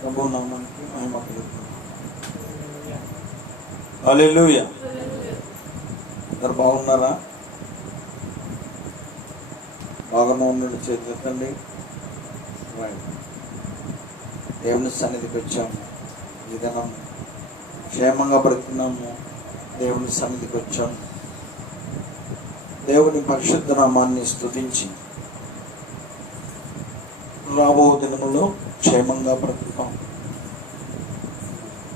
ప్రభు నామానికి మహిమ కలుగుతుంది. హల్లెలూయా. అందరు బాగున్నారా? బాగానే ఉన్న చేతండి. దేవుని సన్నిధికి వచ్చాము. ఈ దినం క్షేమంగా బ్రతున్నాము. దేవుని సన్నిధికి వచ్చాము. దేవుని పరిశుద్ధ నామాన్ని స్తుతించి రాబో దినములో క్షేమంగా బ్రతుకుతాం.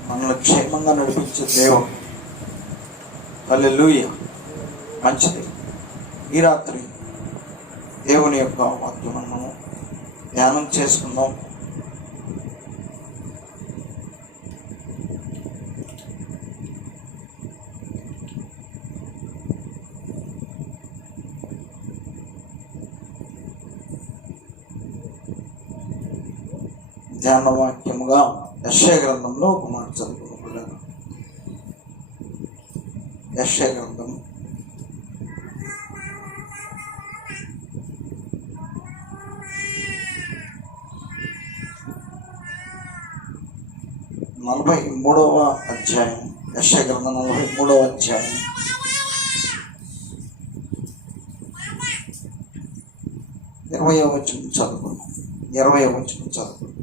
మనల్ని క్షేమంగా నడిపించే దేవుడు. హల్లెలూయా. మంచిది. ఈ రాత్రి దేవుని యొక్క వాక్యం మనము ధ్యానం చేసుకుందాం. ధ్యాన వాక్యముగా యెషయా గ్రంథంలో ఒక మాట చదువుకున్నాం. యెషయా గ్రంథం 43వ అధ్యాయం. యెషయా గ్రంథం 43వ అధ్యాయం 20వ వచనం చదువుకున్నాం. 20వ వచనం చదువుకున్నాం.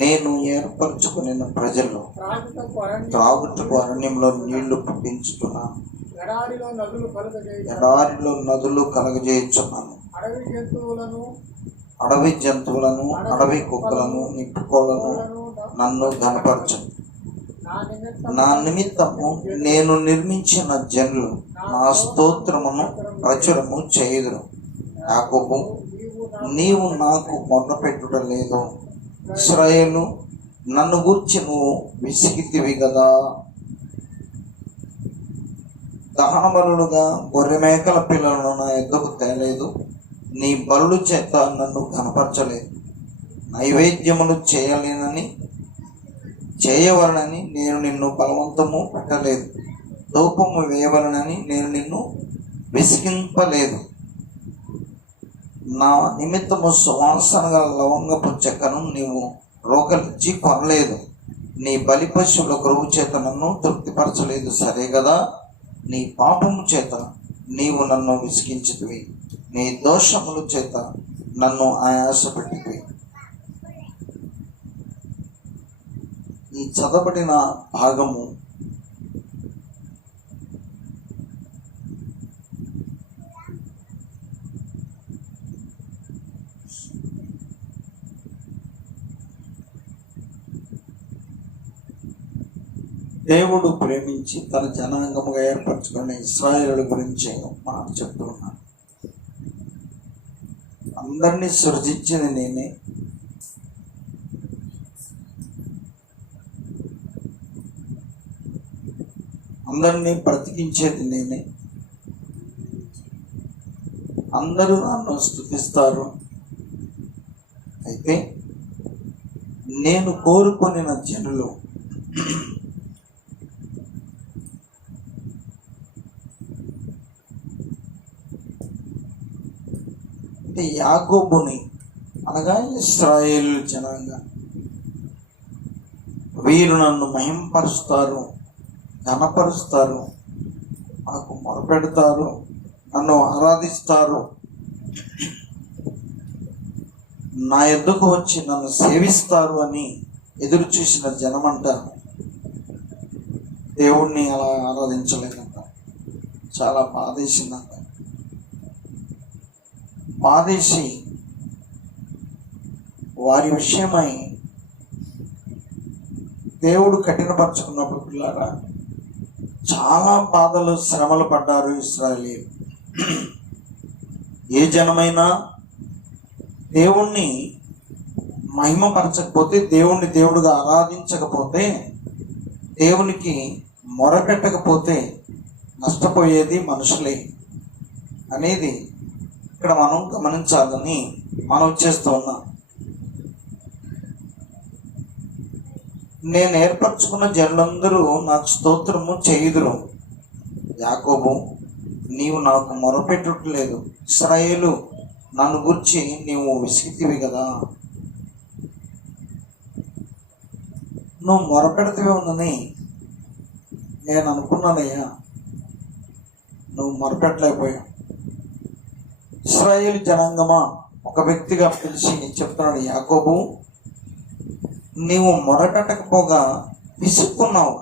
నేను ఏర్పరచుకున్న ప్రజలు త్రాగుటకు అరణ్యంలో నీళ్లు పుట్టించుతున్నాను. ఎడారిలో నదులు కలగజేయుచున్నాను. అడవి జంతువులను అడవి కుక్కలను నిప్పుకోలను నన్ను ఘనపరచను. నా నిమిత్తము నేను నిర్మించిన జనులు నా స్తోత్రమును ప్రచురము చేయుదురు. యాకోబు, నీవు నాకు మొర్రపెట్టుట లేదు. ఇశ్రాయేలు, నన్ను గూర్చి నువ్వు విసిగితివి కదా. దహన బలులుగా గొర్రె మేకల పిల్లలను నా ఎద్దుకు తేలేదు. నీ బలుల చేత నన్ను కనపరచలేదు. నైవేద్యములు చేయవలనని నేను నిన్ను బలవంతము పెట్టలేదు. ధూపము వేయవలనని నేను నిన్ను విసిగింపలేదు. నా నిమిత్తము సువాసన గల లవంగపు చెక్కను నీవు రోకలిచ్చి కొనలేదు. నీ బలి పశువుల క్రొవ్వు చేత నన్ను తృప్తిపరచలేదు. సరే కదా, నీ పాపము చేత నీవు నన్ను విసిగించితివి. నీ దోషముల చేత నన్ను ఆయాసపెట్టితివి. ఈ చదవబడిన భాగము దేవుడు ప్రేమించి తన జనాంగముగా ఏర్పరచుకున్న ఇశ్రాయేలు గురించి మాట చెప్తున్నాను. అందరినీ సృజించింది నేనే. అందరినీ బ్రతికించేది నేనే. అందరూ నన్ను స్తుతిస్తారు. అయితే నేను కోరుకొనిన జనులు యాకోబుని అనగా ఇశ్రాయేలు జనాంగా, వీరు నన్ను మహింపరుస్తారు, ఘనపరుస్తారు, నాకు మొరపెడతారు, నన్ను ఆరాధిస్తారు, నా యొద్దకు వచ్చి నన్ను సేవిస్తారు అని ఎదురు చూసిన జనమంట దేవుణ్ణి అలా ఆరాధించలేదంట. చాలా బాధేసిందంట. బాధేసి వారి విషయమై దేవుడు కఠినపరుచుకున్నప్పుడు పిల్లారా చాలా బాధలు శ్రమలు పడ్డారు ఇశ్రాయేలీయులు. ఏ జనమైనా దేవుణ్ణి మహిమపరచకపోతే, దేవుణ్ణి దేవుడుగా ఆరాధించకపోతే, దేవునికి మొరపెట్టకపోతే నష్టపోయేది మనుషులే అనేది ఇక్కడ మనం గమనించాలని మనం చేస్తూ ఉన్నాం. నేను ఏర్పరచుకున్న జనులందరూ నాకు స్తోత్రము చేయుదురు. యాకోబు, నీవు నాకు మొరపెట్టట్లేదు. ఇశ్రాయేలు, నన్ను గురించి నీవు విసిగితివి కదా. నువ్వు మొరపెడతవే ఉందని నేను అనుకున్నానయ్యా, నువ్వు మొరపెట్టలేకపోయావు. ఇశ్రాయేలు జనాంగమా, ఒక వ్యక్తిగా పిలిచి చెప్తున్నాడు, యాకోబు, నీవు మొరపెట్టకపోగా విసుక్కున్నావు.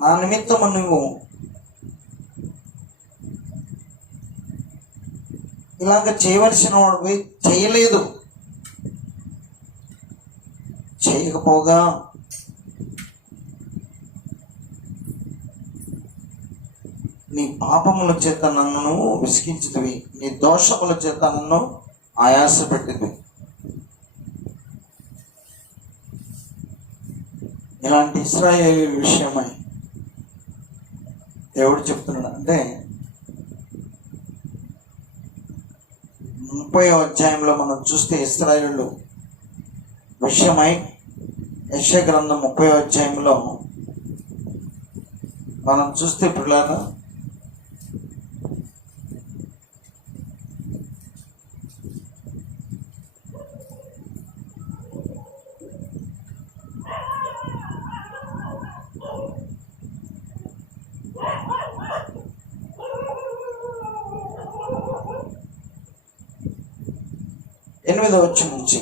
నా నిమిత్తము నువ్వు ఇలాగ చేయవలసిన వాడివి చేయలేదు. చేయకపోగా నీ పాపముల చేత నన్ను విసిగించుతవి, నీ దోషముల చేత నన్ను ఆయాస పెట్టింది. ఇలాంటి ఇశ్రాయేలు విషయమై దేవుడు చెప్తున్నాడు. అంటే 30వ అధ్యాయంలో మనం చూస్తే ఇశ్రాయేలు విషయమై యెషయా గ్రంథం 30వ అధ్యాయంలో మనం చూస్తే పిల్లలు, ఎనిమిదవ వచనం నుంచి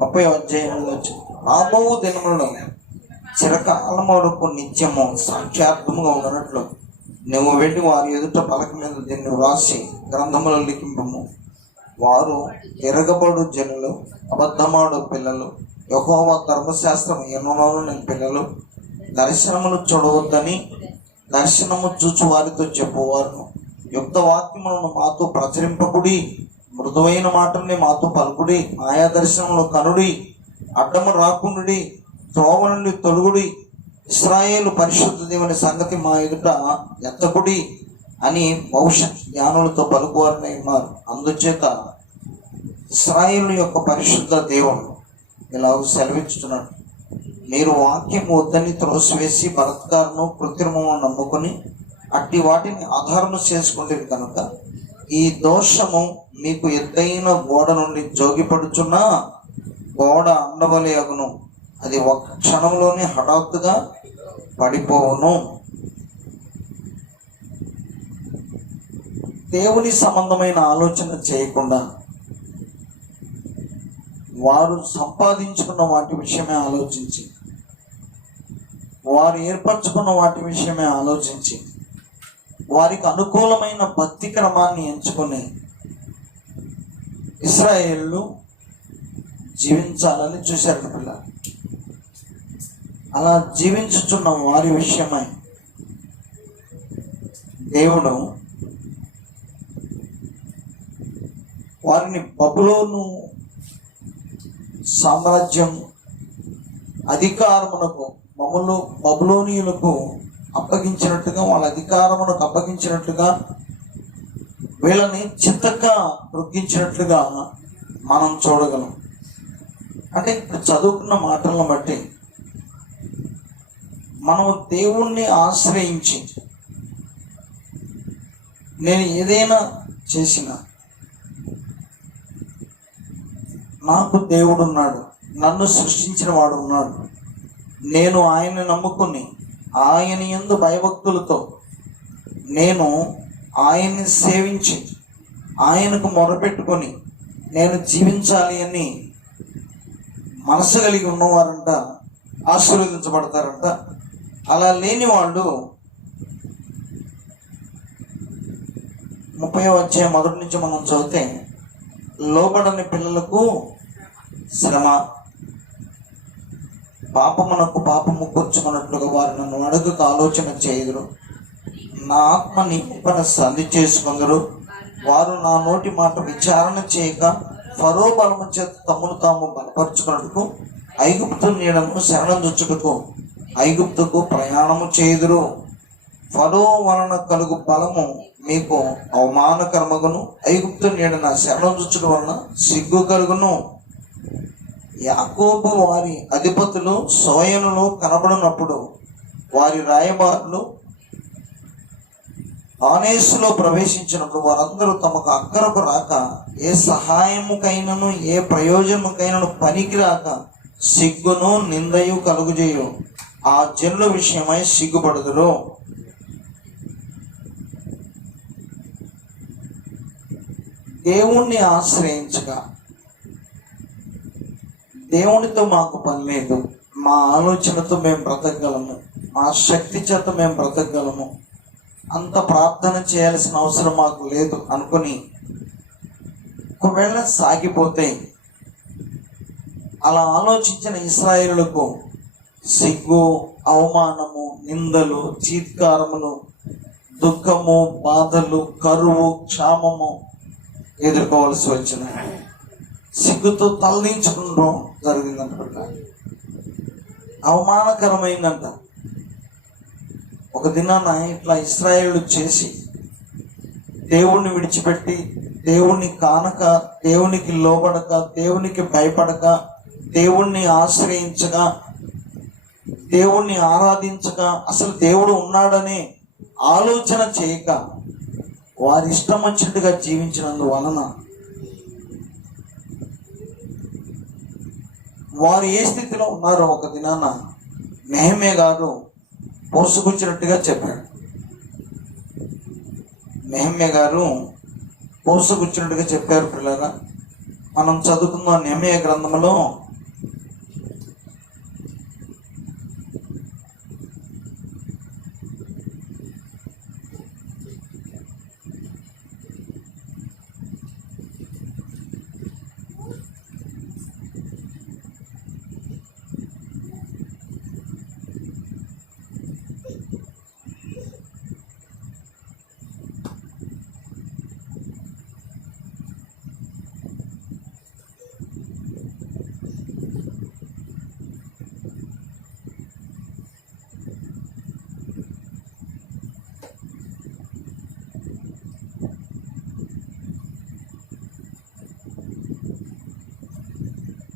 30వ అధ్యాయం 8వ వచనం. రాబో దినములలో చిరకాలం వరకు నిత్యము సాక్షాత్ముగా ఉన్నట్లు నువ్వు వెళ్ళి వారి ఎదుట పలక మీద దీన్ని వ్రాసి గ్రంథములో లిఖింపము. వారు ఎరగబడు జనులు, అబద్ధమాడు పిల్లలు, యెహోవా ధర్మశాస్త్రం ఎన్నోని పిల్లలు, దర్శనములు చూడవద్దని దర్శనము చూచు వారితో చెప్పువారు, యుక్త వాక్యములను మాతో ప్రచురింపకుడి, మృదువైన మాటల్ని మాతో పలుకుడి, మాయా దర్శనంలో కనుడి, అడ్డము రాకుండుడి, త్రోవ నుండి తొలుగుడి, ఇశ్రాయేలు పరిశుద్ధ దేవుని సంగతి మా ఎదుట ఎత్తకుడి అని భవిష్యత్ జ్ఞానులతో పలుకువారని ఉన్నారు. అందుచేత ఇశ్రాయేలు యొక్క పరిశుద్ధ దేవుడు ఇలా సెలవిస్తున్నాడు, మీరు వాక్యం వద్దని త్రోసివేసి బలత్కారము కృత్రిమము నమ్ముకొని అట్టి వాటిని ఆధారము చేసుకుంటుంది కనుక ఈ దోషము మీకు ఎత్తైన గోడ నుండి జోగిపడుచున్నా గోడ అండవలే అగును, అది ఒక క్షణంలోనే హఠాత్తుగా పడిపోవును. దేవుని సంబంధమైన ఆలోచన చేయకుండా వారు సంపాదించుకున్న వాటి విషయమే ఆలోచించి, వారు ఏర్పరచుకున్న వాటి విషయమే ఆలోచించి, వారికి అనుకూలమైన భక్తి క్రమాన్ని ఎంచుకొని ఇశ్రాయేలు జీవించాలని చూశారు పిల్ల. అలా జీవించుచున్న వారి విషయమై దేవుడు వారిని బబులోను సామ్రాజ్యం అధికారమునకు బబులోనీయులకు అప్పగించినట్టుగా, వాళ్ళ అధికారమునకు అప్పగించినట్టుగా, వీళ్ళని చిత్తగా మృగ్గించినట్లుగా మనం చూడగలం. అంటే ఇప్పుడు చదువుకున్న మాటలను బట్టి మనము దేవుణ్ణి ఆశ్రయించి నేను ఏదైనా చేసినా నాకు దేవుడు ఉన్నాడు, నన్ను సృష్టించిన వాడు ఉన్నాడు, నేను ఆయన్ని నమ్ముకుని ఆయన యందు భయభక్తులతో నేను ఆయన్ని సేవించి ఆయనకు మొరపెట్టుకొని నేను జీవించాలి అని మనసు కలిగి ఉన్నవారంట ఆశీర్వదించబడతారంట. అలా లేని వాళ్ళు 30వ అధ్యాయం మొదటి నుంచి మనం చదివితే, లోబడని పిల్లలకు శ్రమ, పాపమునకు పాపము కూర్చుకున్నట్లుగా వారు నన్ను అడుగుకు ఆలోచన చేయుదురు, నా ఆత్మ నింపన సంధి చేసుకుందరు, వారు నా నోటి మాట విచారణ చేయక ఫరో బలము చేత తమను తాము బలపరుచుకున్నట్టుకు ఐగుప్తు నీడను శరణం చుచ్చుటకు ఐగుప్తుకు ప్రయాణము చేయుదురు. ఫరో వలన కలుగు బలము మీకు అవమానకరమగును, ఐగుప్తు నీడన శరణం చుచ్చుట వలన సిగ్గు కలుగును. యాకోబు వారి అధిపతులు సోయనులో కనబడినప్పుడు వారి రాయబారులు ఆనేసులో ప్రవేశించినప్పుడు వారందరూ తమకు అక్కరకు రాక ఏ సహాయముకైనను ఏ ప్రయోజనముకైనను పనికి రాక సిగ్గును నిందయు కలుగుజేయు ఆ జనుల విషయమై సిగ్గుపడుదురు. దేవుణ్ణి ఆశ్రయించగా దేవునితో మాకు పని లేదు, మా ఆలోచనతో మేము బ్రతకగలము, మా శక్తి చేత మేము బ్రతకగలము, అంత ప్రార్థన చేయాల్సిన అవసరం మాకు లేదు అనుకుని ఒకవేళ సాగిపోతే, అలా ఆలోచించిన ఇశ్రాయేలులకు సిగ్గు, అవమానము, నిందలు, చీత్కారములు, దుఃఖము, బాధలు, కరువు, క్షామము ఎదుర్కోవాల్సి వచ్చిన సిగ్గుతో తలదించుకుంటూ జరిగిందంట. అవమానకరమైందంట. ఒక దినాన ఇట్లా ఇశ్రాయేలు చేసి దేవుణ్ణి విడిచిపెట్టి, దేవుణ్ణి కానక, దేవునికి లోబడక, దేవునికి భయపడక, దేవుణ్ణి ఆశ్రయించగా, దేవుణ్ణి ఆరాధించక, అసలు దేవుడు ఉన్నాడనే ఆలోచన చేయక వారి ఇష్టం వచ్చినట్టుగా జీవించినందువలన వారు ఏ స్థితిలో ఉన్నారో ఒక దినాన నెహెమ్యా గారు పోసుకొచ్చినట్టుగా చెప్పాడు. నెహెమ్యా గారు పోసుకొచ్చినట్టుగా చెప్పారు. పిల్లరా, మనం చదువుకున్న నెహెమ్యా గ్రంథంలో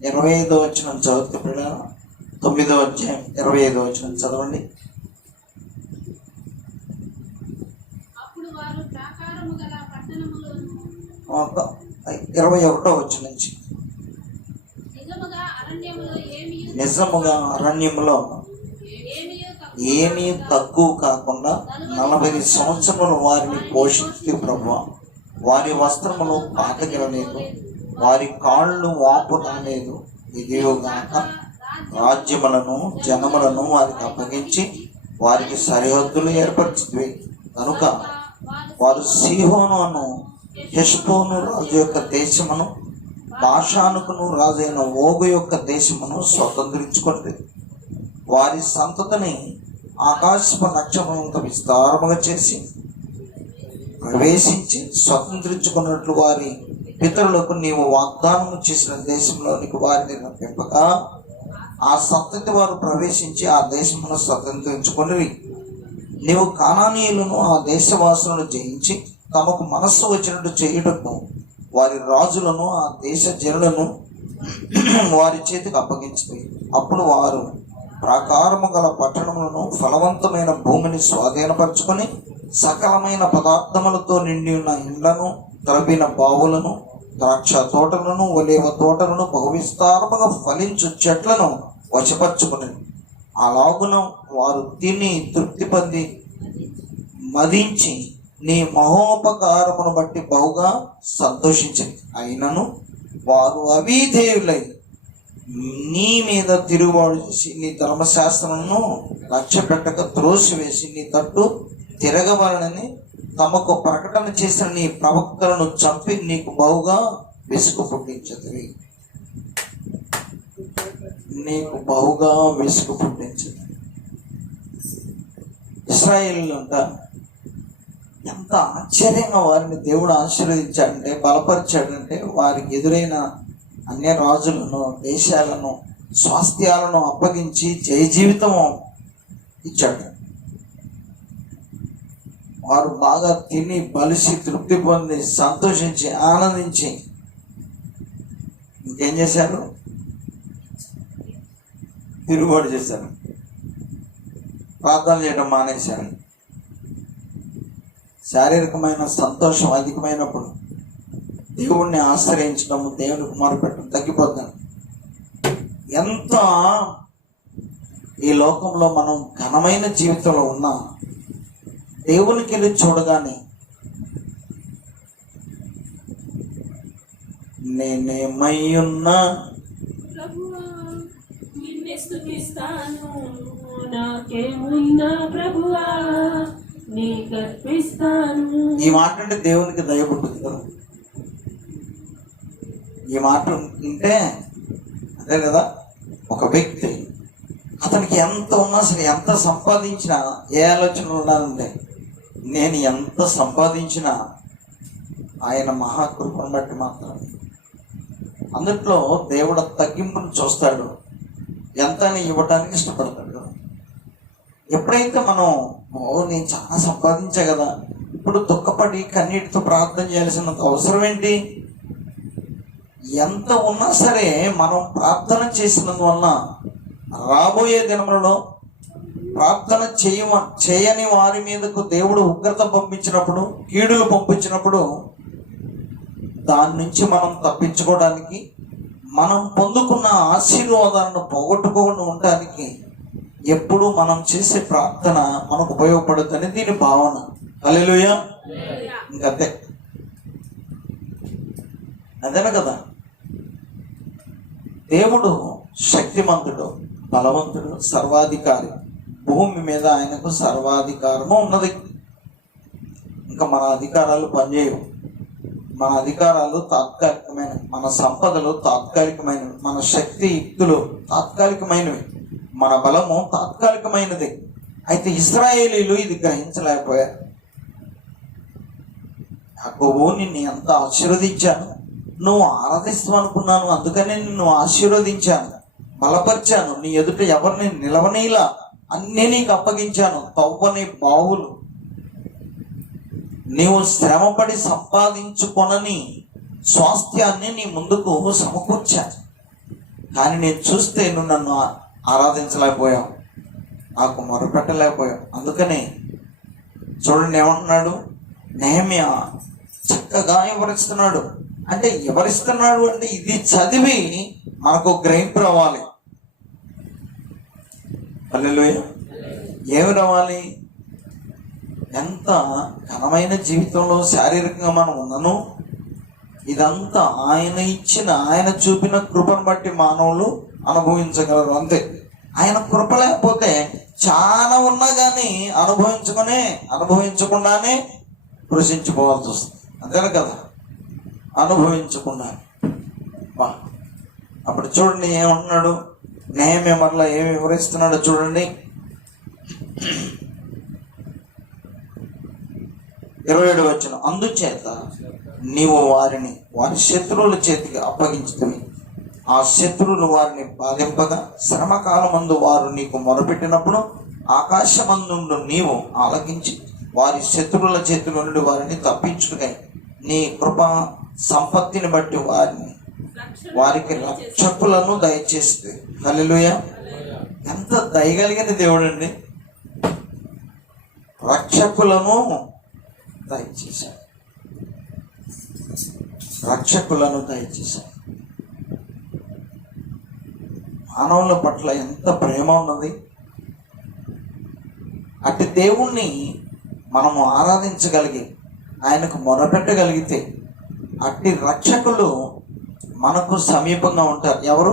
ఇరవై 25వ వచనం చదువుతూ పిల్లలు, 9వ అధ్యాయం 25వ వచనం చదవండి. 21వ వచనం నుంచి. నిజముగా అరణ్యములో ఏమీ తక్కువ కాకుండా 40 సంవత్సరములు వారిని పోషించి ప్రభువా, వారి వస్త్రములు పాతగిరలేదు, వారి కాళ్ళు వాపు రాలేదు. ఇదియోగాక రాజ్యములను జనములను వారికి అప్పగించి వారికి సరిహద్దులు ఏర్పరిచింది కనుక వారు సీహోను అను హెష్బోను రాజు యొక్క దేశమును, బాషానుకును రాజైన ఓగు యొక్క దేశమును స్వతంత్రించుకుంది. వారి సంతతిని ఆకాశపు నక్షత్రములతో విస్తారముగా చేసి ప్రవేశించి స్వతంత్రించుకున్నట్లు వారి పితరులకు నీవు వాగ్దానం చేసిన దేశంలోనికి వారిని రప్పింపగా ఆ సంతతి వారు ప్రవేశించి ఆ దేశమును స్వతంత్రించుకొని, నీవు కానానీయులను ఆ దేశవాసులను జయించి తమకు మనస్సు వచ్చినట్టు చేయుటకు వారి రాజులను ఆ దేశ జనులను వారి చేతికి అప్పగించింది. అప్పుడు వారు ప్రాకారము గల పట్టణములను, ఫలవంతమైన భూమిని స్వాధీనపరచుకొని సకలమైన పదార్థములతో నిండి ఉన్న ఇండ్లను, త్రవ్విన బావులను, ద్రాక్ష తోటలను, ఒలీవ తోటలను, బహువిస్తారముగా ఫలించు చెట్లను వశపరచుకుని అలాగున వారు తిని తృప్తి పొంది మదించి నీ మహోపకారమును బట్టి బహుగా సంతోషించింది. అయినను వారు అవిధేయులై నీ మీద తిరుగుబాటు చేసి నీ ధర్మశాస్త్రమును లక్ష్య పెట్టక త్రోసివేసి నీ తట్టు తిరగవాలని తమకు ప్రకటన చేసిన నీ ప్రవక్తలను చంపి నీకు బహుగా విసుగు పుట్టించదు. నీకు బహుగా విసుగు పుట్టించదు. ఇశ్రాయేలు అంట ఎంత ఆశ్చర్యంగా వారిని దేవుడు ఆశీర్వదించాడంటే, బలపరిచాడంటే, వారికి ఎదురైన అన్య రాజులను, దేశాలను, స్వాస్థ్యాలను అప్పగించి జయ జీవితం ఇచ్చాడు. వారు బాగా తిని బలిసి తృప్తి పొంది సంతోషించి ఆనందించి ఇంకేం చేశారు? తిరుగుబాటు చేశారు, ప్రార్థన చేయడం మానేశారు. శారీరకమైన సంతోషం అధికమైనప్పుడు దేవుణ్ణి ఆశ్రయించడం, దేవునికి మొరపెట్టడం తగ్గిపోతాం. ఎంత ఈ లోకంలో మనం ఘనమైన జీవితంలో ఉన్నా దేవునికి వెళ్ళి చూడగానే నేనేమై ఉన్నా ప్రభువా నిన్నే స్తుతిస్తాను, నాకేమున్నా ప్రభువా నీకర్పిస్తాను. ఈ మాట అంటే దేవునికి దయ పుట్టుతుంది కదా. ఈ మాట వింటే అదే కదా, ఒక వ్యక్తి అతనికి ఎంత ఉన్నా సరే, ఎంత సంపాదించినా ఏ ఆలోచన ఉండాలంటే నేను ఎంత సంపాదించినా ఆయన మహాకృపను బట్టి మాత్రమే. అందుట్లో దేవుడు తగ్గింపును చూస్తాడు, ఎంత ఇవ్వడానికి ఇష్టపడతాడు. ఎప్పుడైతే మనం నేను చాలా సంపాదించా కదా, ఇప్పుడు దుఃఖపడి కన్నీటితో ప్రార్థన చేయాల్సినంత అవసరం ఏంటి? ఎంత ఉన్నా సరే మనం ప్రార్థన చేసినందువలన రాబోయే దినములలో ప్రార్థన చేయని వారి మీదకు దేవుడు ఉగ్రత పంపించినప్పుడు, కీడులు పంపించినప్పుడు దాని నుంచి మనం తప్పించుకోవడానికి, మనం పొందుకున్న ఆశీర్వాదాలను పోగొట్టుకోకుండా ఉండడానికి ఎప్పుడు మనం చేసే ప్రార్థన మనకు ఉపయోగపడుతుందని దీని భావన. హల్లెలూయా. ఇంకంతే, అదేనా కదా. దేవుడు శక్తిమంతుడు, బలవంతుడు, సర్వాధికారి. భూమి మీద ఆయనకు సర్వాధికారము ఉన్నది. ఇంకా మన అధికారాలు పనిచేయవు. మన అధికారాలు తాత్కాలికమైనవి, మన సంపదలు తాత్కాలికమైనవి, మన శక్తి యుక్తులు తాత్కాలికమైనవి, మన బలము తాత్కాలికమైనది. అయితే ఇశ్రాయేలీలు ఇది గ్రహించలేకపోయారు. యాకోబు నిన్ను ఎంత ఆశీర్వదించాను, నువ్వు ఆరాధిస్తావు అనుకున్నాను, అందుకనే నిన్ను ఆశీర్వదించాను, బలపరిచాను, నీ ఎదుట ఎవరిని నిలవనీలా, అన్నీ నీకు అప్పగించాను, తవ్వని బావులు, నీవు శ్రమపడి సంపాదించుకొనని స్వాస్థ్యాన్ని నీ ముందుకు సమకూర్చాను. కానీ నేను చూస్తే నువ్వు నన్ను ఆరాధించలేకపోయావు, నాకు మొరపెట్టలేకపోయావు. అందుకనే చూడండి ఏమంటున్నాడు నెహెమ్యా, చక్కగా వివరిస్తున్నాడు. అంటే వివరిస్తున్నాడు అంటే ఇది చదివి మనకు గ్రహింపు రావాలి. హల్లెలూయా. ఏమి రావాలి? ఎంత ఘనమైన జీవితంలో శారీరకంగా మనం ఉన్నాను, ఇదంతా ఆయన ఇచ్చిన, ఆయన చూపిన కృపను బట్టి మానవులు అనుభవించగలరు. అంతే. ఆయన కృప లేకపోతే చాలా ఉన్నా కానీ అనుభవించకుండానే కృషించిపోవాల్సి వస్తుంది. అంతేనా కదా, అనుభవించకుండా. అప్పుడు చూడండి ఏమంటున్నాడు నెహెమ్యా, మరలా ఏమి వివరిస్తున్నాడో చూడండి. 27 వచనం, అందుచేత నీవు వారిని వారి శత్రువుల చేతికి అప్పగించుకుని ఆ శత్రువులు వారిని బాధింపగా శ్రమకాలమందు వారు నీకు మొరపెట్టినప్పుడు ఆకాశమందుండు నీవు ఆలకించి వారి శత్రువుల చేతుల నుండి వారిని తప్పించుకునే నీ కృప సంపత్తిని బట్టి వారికి రక్షకులను దయచేస్తే. హల్లెలూయా. ఎంత దయగలిగిన దేవుడు అండి. రక్షకులను దయచేశాడు, రక్షకులను దయచేశాడు. మానవుల పట్ల ఎంత ప్రేమ ఉన్నది. అట్టి దేవుణ్ణి మనము ఆరాధించగలిగి ఆయనకు మొరపెట్టగలిగితే అట్టి రక్షకులు మనకు సమీపంగా ఉంటారు. ఎవరు?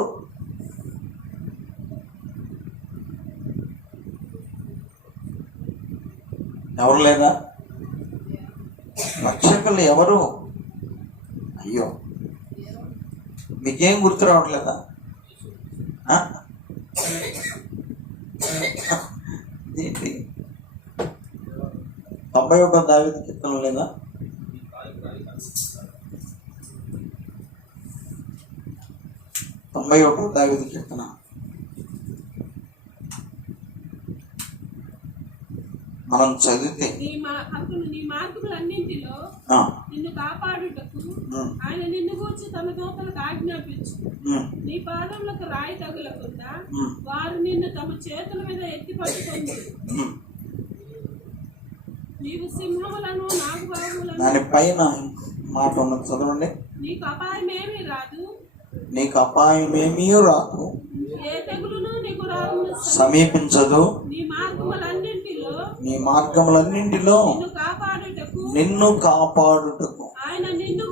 ఎవరు లేదా? రక్షకులు ఎవరు? అయ్యో, మీకేం గుర్తు రావట్లేదా? ఏంటి 91 దావీదు కీర్తన లేదా? దావీదు కీర్తన. మనం చదివితే నీ మార్గములన్నింటిలో ఆ, నిన్ను కాపాడుటకు ఉమ్, ఆయన నిన్ను గూర్చి తన దూతలకు ఆజ్ఞాపించు. ఉమ్, నీ పాదములకు రాయి తగులకుండా ఉమ్, వారు నిన్ను తమ చేతుల మీద ఎత్తి పట్టుకొని ఉమ్. నీవు సింహములను నాగుపాములను దానిపైన ఇంకో మాట ఉన్నది, చదవండి. నీకు అపాయమేమీ రాదు, నీకు అపాయమేమీ రాదు, ఏ తెగులును నీకు రాను, సమీపించదు. నీ మార్గములన్నింటిలో నీ మార్గములన్నింటిలో నిన్ను కాపాడుటకు ఆయన నిన్ను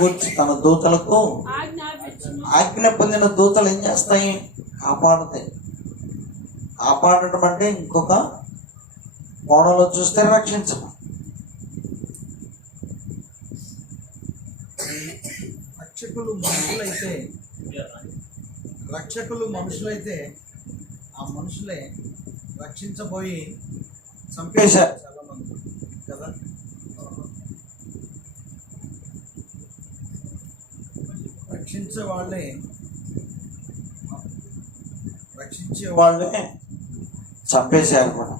గురించి తన దూతలకు ఆజ్ఞాపించును. ఆజ్ఞ పొందిన దూతలు ఏం చేస్తాయి? కాపాడుతాయి. కాపాడటం అంటే ఇంకొక కోణంలో చూస్తే రక్షించడం. రక్షకులు మనుషులైతే ఆ మనుషులే రక్షించబోయి చంపేశారు చాలా మంది కదా. రక్షించే వాళ్ళే చంపేశారు కూడా.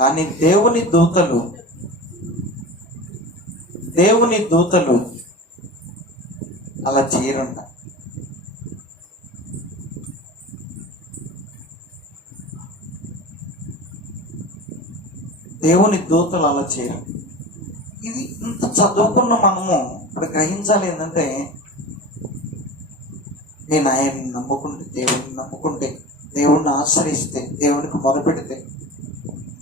కానీ దేవుని దూతలు అలా చేయరంట. దేవుని దూతలు అలా చేయరు. ఇది ఇంత చదువుకున్న మనము ఇప్పుడు గ్రహించాలి ఏంటంటే, నేను ఆయన్ని నమ్ముకుంటే, దేవుణ్ణి ఆశ్రయిస్తే, దేవునికి మొదలుపెడితే,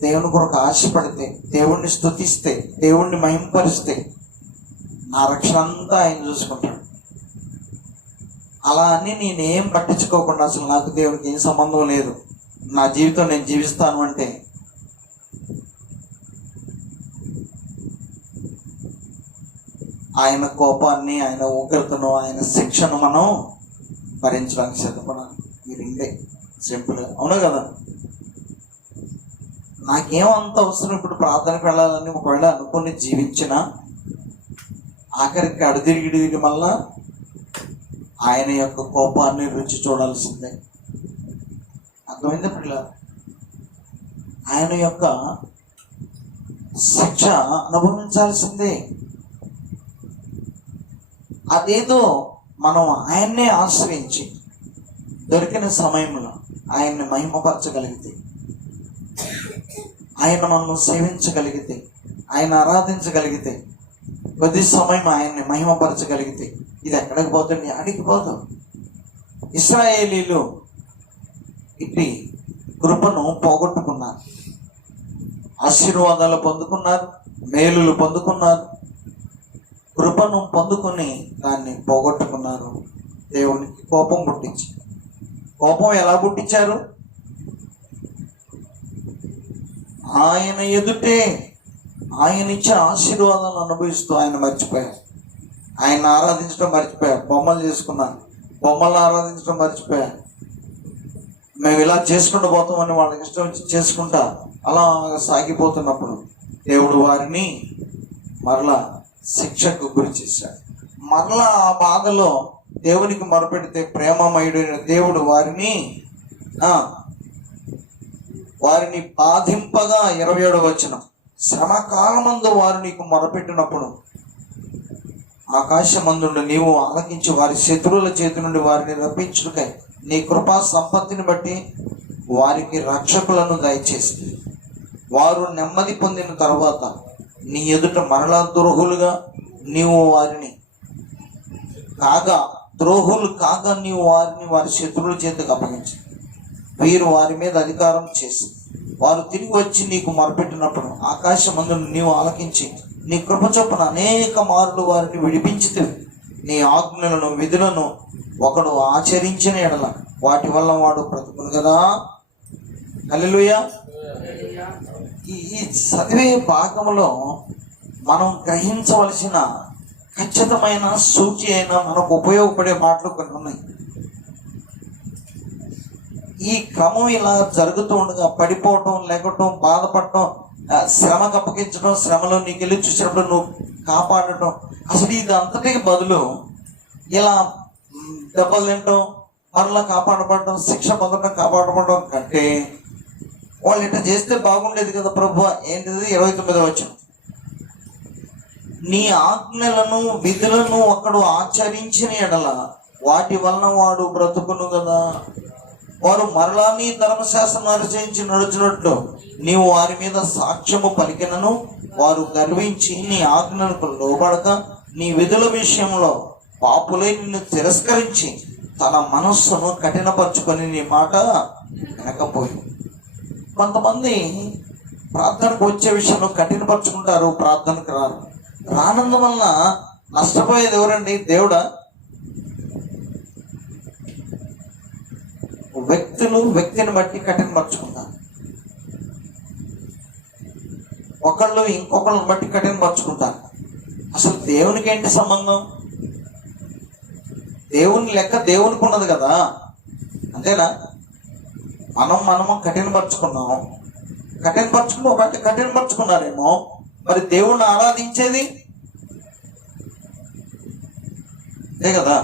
దేవుని కొరకు ఆశపడితే, దేవుణ్ణి స్తుతిస్తే, దేవుణ్ణి మహింపరిస్తే నా రక్షణ అంతా ఆయన చూసుకుంటాడు. అలా అని నేనేం పట్టించుకోకుండా అసలు నాకు దేవునికి ఏం సంబంధం లేదు, నా జీవితం నేను జీవిస్తాను అంటే ఆయన కోపాన్ని, ఆయన ఉగ్రతను, ఆయన శిక్షను మనం భరించడానికి సిద్ధపడాలి. ఈ రెండే సింపుల్గా, అవును కదా. నాకేమంత అవసరం ఇప్పుడు ప్రార్థనకు వెళ్ళాలని ఒకవేళ అనుకుని జీవించిన ఆఖరికి అడుదిరిగి మళ్ళా ఆయన యొక్క కోపాన్ని రుచి చూడాల్సిందే. అర్థమైందా పిల్లలు? ఆయన యొక్క శిక్ష అనుభవించాల్సిందే. అదేదో మనం ఆయన్నే ఆశ్రయించి దొరికిన సమయంలో ఆయన్ని మహిమపరచగలిగితే, ఆయన మనం సేవించగలిగితే, ఆయన ఆరాధించగలిగితే, కొద్ది సమయం ఆయన్ని మహిమపరచగలిగితే ఇది ఎక్కడికి పోతుంది? అడిగి పోదు. ఇశ్రాయేలీలు ఇట్టి కృపను పోగొట్టుకున్నారు, ఆశీర్వాదాలు పొందుకున్నారు, మేలులు పొందుకున్నారు, కృపను పొందుకొని దాన్ని పోగొట్టుకున్నారు. దేవునికి కోపం పుట్టించి, కోపం ఎలా పుట్టించారు? ఆయన ఎదుటే ఆయన ఇచ్చిన ఆశీర్వాదాలను అనుభవిస్తూ ఆయన మర్చిపోయారు. ఆయన ఆరాధించడం మర్చిపోయారు, బొమ్మలు చేసుకున్నారు, బొమ్మలు ఆరాధించడం మర్చిపోయారు. మేము ఇలా చేసుకుంటూ పోతామని వాళ్ళకి ఇష్టం వచ్చి చేసుకుంటా అలా సాగిపోతున్నప్పుడు దేవుడు వారిని మరలా శిక్షకు గురి చేశాడు. మరలా ఆ బాధలో దేవునికి మొరపెడితే ప్రేమమయుడైన దేవుడు వారిని బాధింపగా 27వ వచనం, శ్రమకాలమందు వారు నీకు మొరపెట్టినప్పుడు ఆకాశమందుండి నీవు ఆలకించి వారి శత్రువుల చేతి నుండి వారిని రప్పించుటకై నీ కృపా సంపత్తిని బట్టి వారికి రక్షకులను దయచేసి వారు నెమ్మది పొందిన తర్వాత నీ ఎదుట మరలా ద్రోహులుగా నీవు వారిని ద్రోహులు కాగా నీవు వారిని వారి శత్రువుల చేతికి అప్పగించి వీరు వారి మీద అధికారం చేసి వారు తిరిగి వచ్చి నీకు మొరపెట్టినప్పుడు ఆకాశమందు నీవు ఆలకించి నీ కృప చొప్పున అనేక మారులు వారిని విడిపించితే నీ ఆజ్ఞలను విధులను ఒకడు ఆచరించిన ఎడల వాటి వల్ల వాడు బ్రతుకును కదా. హల్లెలూయా. ఈ చదివే భాగంలో మనం గ్రహించవలసిన ఖచ్చితమైన సూచి అయిన మనకు ఉపయోగపడే మాటలు కొన్ని ఉన్నాయి. ఈ క్రమం ఇలా జరుగుతూ ఉండగా పడిపోవటం, లేకటం, బాధపడటం, శ్రమకు అప్పగించడం, శ్రమలో నీకు వెళ్ళి చూసినప్పుడు నువ్వు కాపాడటం, అసలు ఇది అంతటికి బదులు ఇలా దెబ్బలు తినటం, మరలా కాపాడబడటం, శిక్ష పొందడం, కాపాడబడటం కంటే వాళ్ళు ఇట్లా చేస్తే బాగుండేది కదా ప్రభు. ఏంటిది 29వ వచనం, నీ ఆజ్ఞలను విధులను ఒకడు ఆచరించిన ఎడల వాటి వలన వాడు బ్రతుకును కదా. వారు మరలా నీ ధర్మశాస్త్రం అనుసరించి నడుచున్నట్లు నీవు వారి మీద సాక్ష్యము పలికినను వారు గర్వించి నీ ఆజ్ఞలకు లోబడక నీ విధుల విషయంలో పాపులై నిన్ను తిరస్కరించి తన మనస్సును కఠినపరుచుకొని నీ మాట వినకపోయి. కొంతమంది ప్రార్థనకు వచ్చే విషయంలో కఠినపరుచుకుంటారు, ప్రార్థనకు రారు. రానందు వలన నష్టపోయేది ఎవరండి? దేవుడా? వ్యక్తిని బట్టి కఠినపరుచుకుంటారు. ఒకళ్ళు ఇంకొకళ్ళని బట్టి కఠినపరుచుకుంటారు. అసలు దేవునికి ఏంటి సంబంధం? దేవుని లెక్క దేవునికి ఉన్నది కదా, అంతేనా? మనము కఠినపరుచుకున్నాం. ఒకటి కఠినపరుచుకున్నారేమో, మరి దేవుణ్ణి ఆరాధించేది అంతే కదా.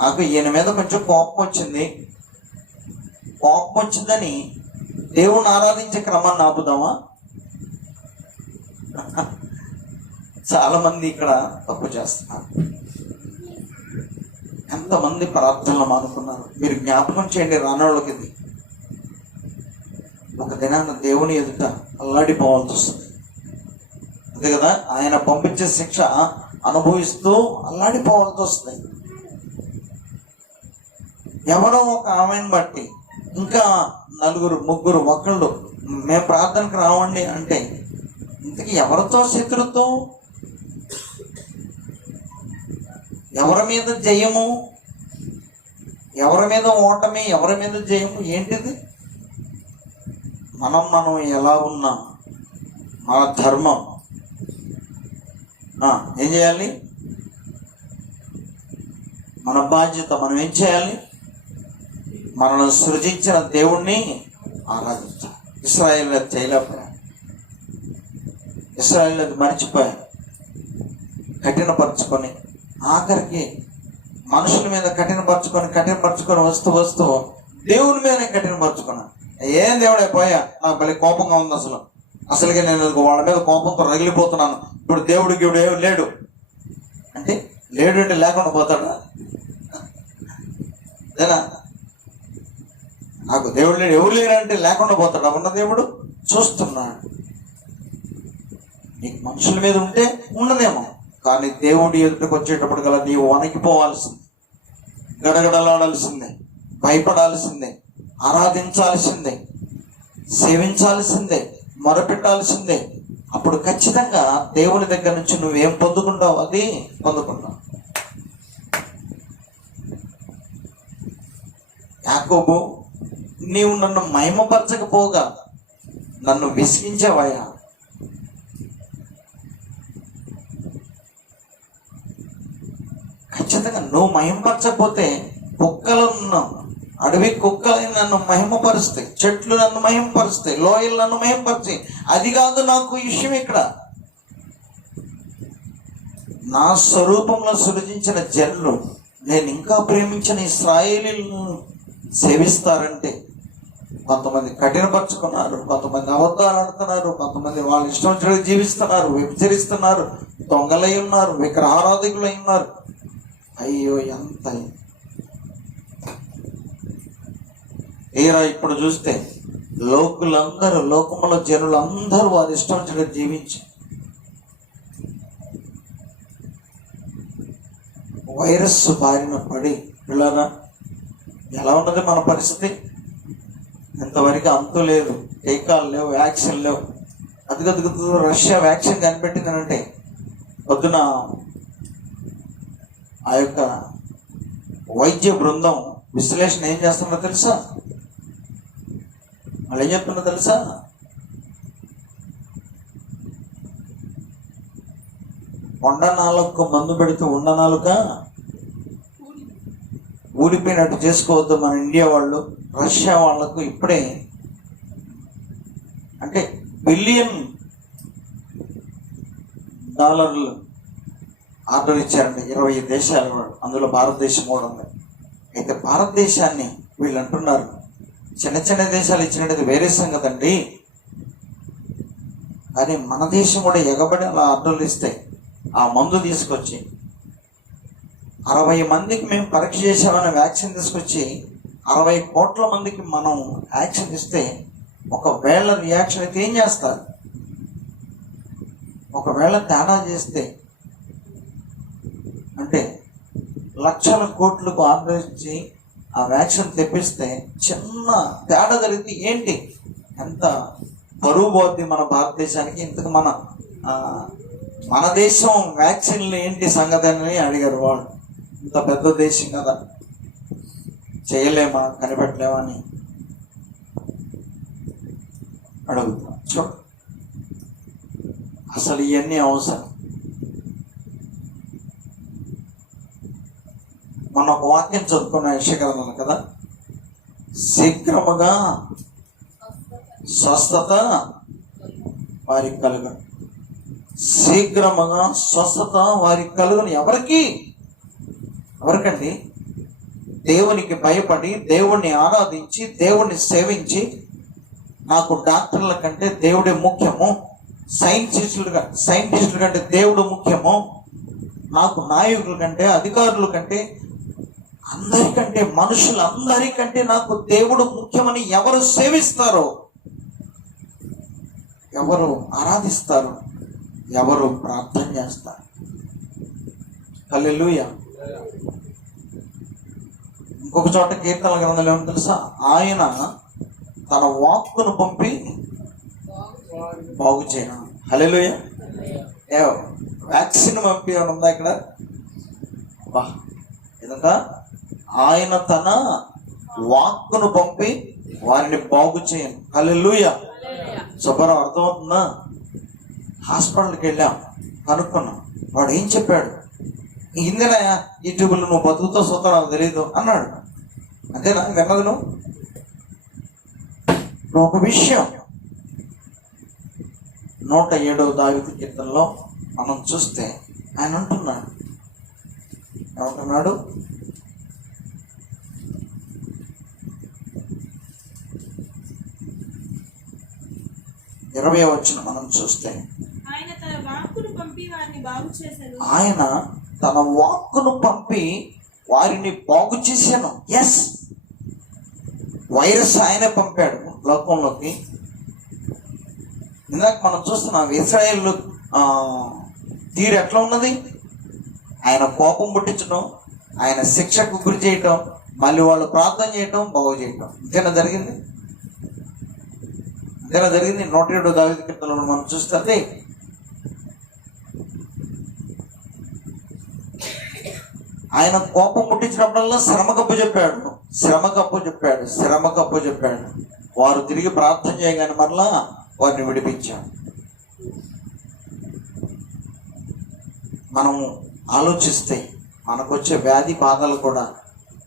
నాకు ఈయన మీద కొంచెం కోపం వచ్చిందని దేవుణ్ణి ఆరాధించే క్రమాన్ని ఆపుదామా? చాలా మంది ఇక్కడ తప్పు చేస్తున్నారు. ఎంతమంది ప్రార్థనలు మానుకున్నారు మీరు జ్ఞాపకం చేయండి. రానోళ్ళకి ఇది ఒక దినాన్ని దేవుని ఎదుట అల్లాడిపోవాల్సి వస్తుంది, అంతే కదా. ఆయన పంపించే శిక్ష అనుభవిస్తూ అల్లాడిపోవాల్సి వస్తుంది. ఎవరో ఒక ఆమెను బట్టి ఇంకా నలుగురు ముగ్గురు ఒకళ్ళు మేము ప్రార్థనకు రావండి అంటే ఇంతకీ ఎవరితో శత్రుత్వం? ఎవరి మీద జయము, ఎవరి మీద ఓటమి, ఎవరి మీద జయము? ఏంటిది? మనం ఎలా ఉన్నాం, మన ధర్మం ఏం చేయాలి? మన బాధ్యత మనం ఏం చేయాలి? మనల్ని సృజించిన దేవుణ్ణి ఆరాధించాలి. ఇశ్రాయేలు అది చేయలేకపోయారు. ఇశ్రాయేలు అది మర్చిపోయారు. కఠినపరుచుకొని ఆఖరికి మనుషుల మీద కఠినపరుచుకొని వస్తూ దేవుని మీదనే కఠినపరుచుకున్నాను. ఏం దేవుడే పోయా, నాకు భలే కోపంగా ఉంది. అసలుగా నేను వాళ్ళ మీద కోపంతో రగిలిపోతున్నాను. ఇప్పుడు దేవుడికి ఏం లేడు అంటే లేకుండా పోతాడా? అదేనా? నాకు దేవుడు లేడు, ఎవరు లేరంటే లేకుండా పోతాడా? ఉన్న దేవుడు చూస్తున్నాడు. నీకు మనుషుల మీద ఉంటే ఉండదేమో, కానీ దేవుడి ఎదుటికి వచ్చేటప్పుడు గల నీవు వణికిపోవాల్సిందే, గడగడలాడాల్సిందే, భయపడాల్సిందే, ఆరాధించాల్సిందే, సేవించాల్సిందే, మొరపెట్టాల్సిందే. అప్పుడు ఖచ్చితంగా దేవుని దగ్గర నుంచి నువ్వేం పొందుకుంటావు అది పొందుకుంటావు. యాకోబు, నీవు నన్ను మహిమపరచకపోగా నన్ను విసిగించావయ్యా. ఖచ్చితంగా నువ్వు మహిమపరచకపోతే అడవి కుక్కలు నన్ను మహిమపరుస్తాయి, చెట్లు నన్ను మహిమపరుస్తాయి, లోయలు నన్ను మహిమపరుస్తాయి. అది కాదు నాకు విషయం. ఇక్కడ నా స్వరూపంలో సృజించిన జనులు, నేను ఇంకా ప్రేమించిన ఇశ్రాయేలీయులను సేవిస్తారంటే కొంతమంది కఠినపరుచుకున్నారు, కొంతమంది అబద్ధాలు ఆడుతున్నారు, కొంతమంది వాళ్ళ ఇష్టం వచ్చినట్టు జీవిస్తున్నారు, వ్యభిచరిస్తున్నారు, దొంగలై ఉన్నారు, విగ్రహారాధికులై ఉన్నారు. అయ్యో ఎంత! ఏరా ఇప్పుడు చూస్తే లోకములో జనులందరూ వారి ఇష్టం వచ్చినట్టు జీవించి వైరస్ బారిన పడి పిల్లరా ఎలా ఉన్నది మన పరిస్థితి? ఇంతవరకు అంతు లేదు, టీకాలు లేవు, వ్యాక్సిన్ లేవు. అదిగదుగుతూ రష్యా వ్యాక్సిన్ కనిపెట్టిందనంటే పొద్దున ఆ యొక్క వైద్య బృందం విశ్లేషణ ఏం చేస్తుందో తెలుసా? వాళ్ళు ఏం చెప్తుందో తెలుసా? కొండనాలకు మందు పెడితే ఉండనాలుక ఊడిపోయినట్టు చేసుకోవద్దు మన ఇండియా వాళ్ళు. రష్యా వాళ్లకు ఇప్పుడే అంటే $1 బిలియన్ ఆర్డర్ ఇచ్చారండి 20 దేశాలు, అందులో భారతదేశం కూడా ఉంది. అయితే భారతదేశాన్ని వీళ్ళు అంటున్నారు చిన్న చిన్న దేశాలు ఇచ్చినది వేరే సంగతి అండి. కానీ మన దేశం కూడా ఎగబడి అలా అడ్డులు ఇస్తాయి. ఆ మందు తీసుకొచ్చి 60 మందికి మేము పరీక్ష చేసామని వ్యాక్సిన్ తీసుకొచ్చి 60 కోట్ల మందికి మనం యాక్షన్ ఇస్తే ఒకవేళ రియాక్షన్ అయితే ఏం చేస్తారు? ఒకవేళ తేడా చేస్తే అంటే లక్షల కోట్లకు ఆర్డర్ ఇచ్చి ఆ వ్యాక్సిన్ తెప్పిస్తే చిన్న తేడా జరిగితే ఏంటి, ఎంత బరువు పోద్ది మన భారతదేశానికి. ఇంతకు మన దేశం వ్యాక్సిన్లు ఏంటి సంగతి అని అడిగారు వాళ్ళు. ఇంత పెద్ద దేశం కదా, చేయలేమా, కనిపెట్టలేమా అని అడుగుతా. చూడు, అసలు ఇవన్నీ అవసరం. మనం ఒక వాక్యం చదువుకున్న యెషయా కదా, శీఘ్రముగా స్వస్థత వారికి కలుగును. శీఘ్రముగా స్వస్థత వారికి కలుగును. ఎవరికండి? దేవునికి భయపడి, దేవుణ్ణి ఆరాధించి, దేవుణ్ణి సేవించి, నాకు డాక్టర్ల కంటే దేవుడే ముఖ్యము, సైంటిస్టుల కంటే దేవుడు ముఖ్యము, నాకు నాయకుల కంటే, అధికారుల కంటే, అందరికంటే, మనుషులందరికంటే నాకు దేవుడు ముఖ్యమని ఎవరు సేవిస్తారో, ఎవరు ఆరాధిస్తారు, ఎవరు ప్రార్థన చేస్తారు. హల్లెలూయా. ఇంకొక చోట కీర్తనల గ్రంథంలో ఏమో తెలుసా, ఆయన తన వాక్కును పంపి బాగు చేయను. హల్లెలూయా. వ్యాక్సిన్ పంపి అని ఉందా ఇక్కడ? బా, ఏదంతా ఆయన తన వాక్కును పంపి వారిని బాగు చేయను. హల్లెలూయా. శుభ్రం అర్థమవుతుందా? హాస్పిటల్కి వెళ్ళాం, కనుక్కున్నాం. వాడు ఏం చెప్పాడు? ఇందులో యూట్యూబ్లో నువ్వు బతుకుతో సొంత నాకు తెలియదు అన్నాడు. అంతేనా విన్నది నువ్వు? ఒక విషయం 107వ దావీదు కీర్తనలో మనం చూస్తే ఆయన అంటున్నాడు, ఏమంటున్నాడు? ఇరవై వచ్చిన మనం చూస్తే ఆయన తన వాక్కును పంపి వారిని బాగు చేశాను. ఎస్, వైరస్ ఆయనే పంపాడు లోకంలోకి. ఇందాక మనం చూస్తున్నాం ఇశ్రాయేల్ తీరు ఎట్లా ఉన్నది. ఆయన కోపం పుట్టించడం, ఆయన శిక్షకు గురి చేయటం, మళ్ళీ వాళ్ళు ప్రార్థన చేయటం, బాగు చేయటం. ఇంతేనా జరిగింది? 107వ దావీదు కీర్తనలో మనం చూస్తే ఆయన కోపం పుట్టించినప్పుడల్లా శ్రమకప్పు చెప్పాడు. వారు తిరిగి ప్రార్థన చేయగానే మరలా వారిని విడిపించాడు. మనం ఆలోచిస్తే మనకొచ్చే వ్యాధి బాధలు కూడా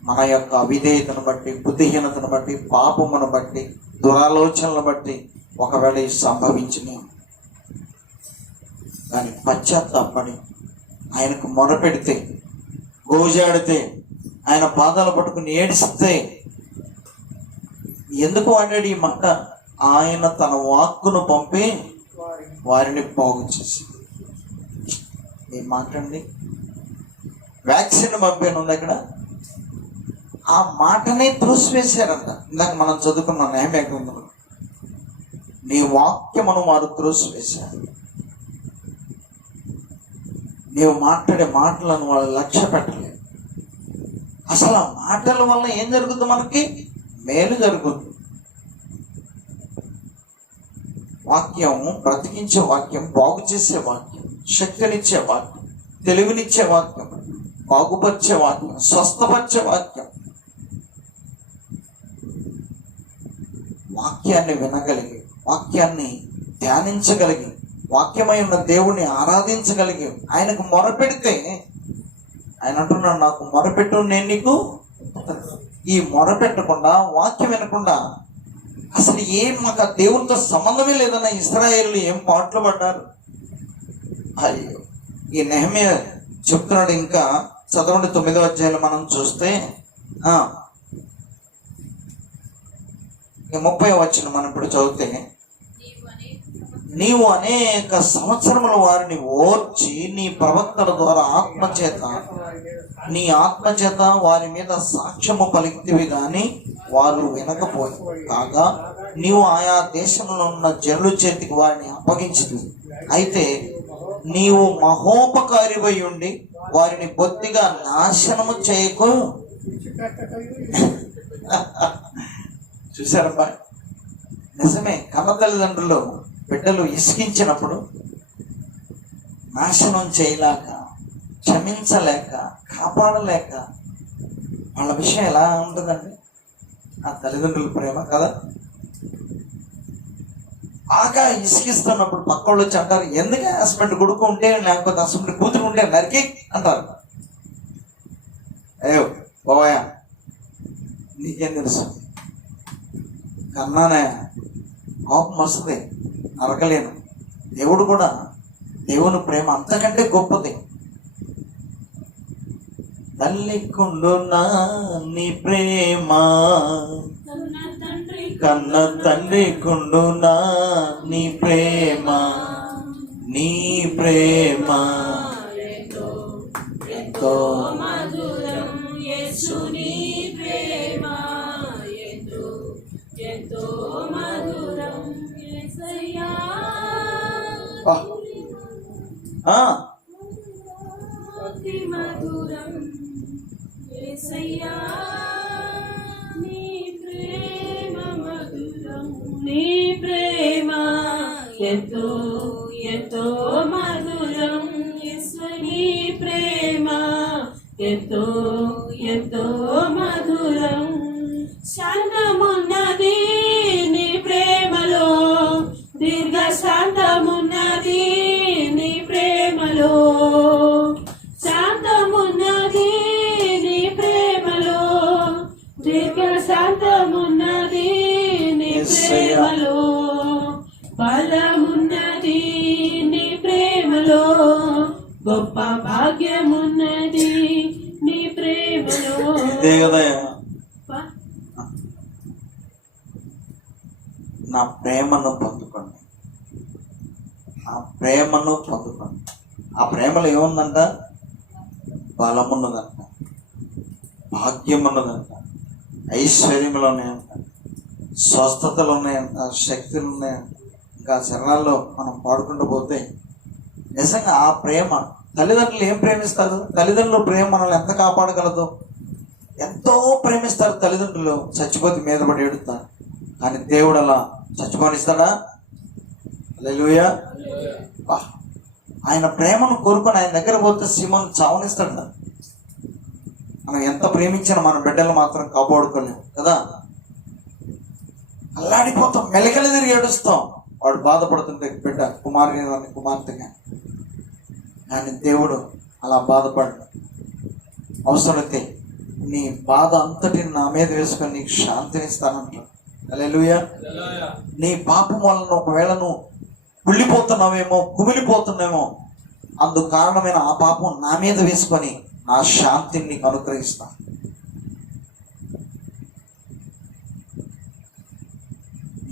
మన యొక్క అవిధేయతను బట్టి, బుద్ధిహీనతను బట్టి, పాపమును బట్టి, దురాలోచనలను బట్టి ఒకవేళ సంభవించిన దాన్ని పశ్చాత్తాపడి ఆయనకు మొరపెడితే, గోజాడితే, ఆయన పాదాలు పట్టుకుని ఏడిస్తే, ఎందుకు వాడాడు ఈ మాట? ఆయన తన వాక్కును పంపి వారిని బాగు చేసి. ఏం మాటండి? వ్యాక్సిన్ పంపాను ఉంది అక్కడ. ఆ మాటనే త్రోసివేశారంట. ఇందాక మనం చదువుకున్నాం నెహెమ్యా గ్రంథంలో, నీ వాక్యమును వారు త్రోసివేశారు. నీవు మాట్లాడే మాటలను వాళ్ళు లక్ష్య పెట్టలేదు. అసలు ఆ మాటల వల్ల ఏం జరుగుతుంది? మనకి మేలు జరుగుతుంది. వాక్యం బ్రతికించే వాక్యం, బాగు చేసే వాక్యం, శక్తినిచ్చే వాక్యం, తెలివినిచ్చే వాక్యం, బాగుపరిచే వాక్యం, స్వస్థపరిచే వాక్యం. వాక్యాన్ని వినగలిగి, వాక్యాన్ని ధ్యానించగలిగి, వాక్యమై ఉన్న దేవుణ్ణి ఆరాధించగలిగి ఆయనకు మొరపెడితే, ఆయన అంటున్నాడు, నాకు మొరపెట్టు నేను నీకు. ఈ మొరపెట్టకుండా, వాక్యం వినకుండా అసలు ఏం మాకు దేవునితో సంబంధమే లేదన్న ఇశ్రాయేలు ఏం పాటలు పడ్డారు. అయ్యో, ఈ నెహెమ్యా చెప్తున్నాడు. ఇంకా చదవండి 9వ అధ్యాయంలో మనం చూస్తే ఈ 30వ వచనం మనం ఇప్పుడు చదివితే, నీవు అనేక సంవత్సరముల వారిని ఓర్చి నీ ప్రవక్తల ద్వారా నీ ఆత్మచేత వారి మీద సాక్ష్యము పలికితివి గాని వారు వినకపోయి కాగా నీవు ఆయా దేశంలో ఉన్న జనుల చేతికి వారిని అప్పగించితివి. అయితే నీవు మహోపకారివై ఉండి వారిని బొత్తిగా నాశనము చేయకు. చూసారమ్మా, నిజమే. కన్న తల్లిదండ్రులు బిడ్డలు ఇసికించినప్పుడు నాశనం చేయలేక, క్షమించలేక, కాపాడలేక వాళ్ళ విషయం ఎలా ఉంటుందండి? ఆ తల్లిదండ్రుల ప్రేమ కదా. బాగా ఇసికిస్తున్నప్పుడు పక్కళ్ళు వచ్చి అంటారు, ఎందుకు హస్బెండ్ కొడుకు ఉంటే లేకపోతే హస్బెండ్ కూతురు ఉంటే నరికి అంటారు. అయ్యో బావయ్య నీకేం తెలుసు, కన్నానే కోపం వస్తుంది, నరకలేను. దేవుడు కూడా, దేవుని ప్రేమ అంతకంటే గొప్పది. తల్లికుండునా నీ ప్రేమ, కన్న తండ్రి కుండునా నీ ప్రేమ, నీ ప్రేమ ఎంతో మధురం. యేసు నీ ప్రేమ ఎంతో మధురం. యేసయ్యా అతి మధురం. యేసయ్యా నీ ప్రేమ మధురం. నీ ప్రేమ ఎంతో మధురం. యేసు నీ ప్రేమ ఎంతో మధురం. శాంతమున్నది నీ ప్రేమలో, దీర్ఘ శాంతమున్నది నీ ప్రేమలో. శాంతమున్నది నీ ప్రేమలో, దీర్ఘ శాంతమున్నది నీ ప్రేమలో. బలమున్నది నీ ప్రేమలో, గొప్ప భాగ్యమున్నది నీ ప్రేమలో. నా ప్రేమను పొందుకోండి, ఆ ప్రేమను పొందుకోండి. ఆ ప్రేమలో ఏముందంట? బలమున్నదంట, భాగ్యం ఉన్నదంట, ఐశ్వర్యములు ఉన్నాయంట, స్వస్థతలు ఉన్నాయంట, శక్తులు ఉన్నాయంట. ఇంకా శరణాల్లో మనం పాడుకుంటూ పోతే నిజంగా ఆ ప్రేమ. తల్లిదండ్రులు ఏం ప్రేమిస్తారు? తల్లిదండ్రుల ప్రేమ మనల్ని ఎంత కాపాడగలదు? ఎంతో ప్రేమిస్తారు తల్లిదండ్రులు, చచ్చిపోతే మీద పడి ఏడుస్తారు. కానీ దేవుడు అలా చచ్చిపోనిస్తాడా? హల్లెలూయా. ఆయన ప్రేమను కోరుకొని ఆయన దగ్గర పోతే సీమోను చావనిస్తాడు. మనం ఎంత ప్రేమించినా మన బిడ్డలు మాత్రం కాపాడుకోలేము కదా. అల్లాడిపోతాం, మెలకలు తిరిగి ఏడుస్తాం. వాడు బాధపడుతుంటే బిడ్డ కుమార్తెగా. కానీ దేవుడు అలా బాధపడ్డాడు. అవసరమైతే నీ బాధ అంతటిని నా మీద వేసుకొని నీకు శాంతిని ఇస్తానంటాడు. హల్లెలూయా. నీ పాపం వలన ఒకవేళ నువ్వు కుళ్ళిపోతున్నావేమో, కుమిలిపోతున్నావేమో, అందుకు కారణమైన ఆ పాపం నా మీద వేసుకొని నా శాంతిని నీకు అనుగ్రహిస్తా.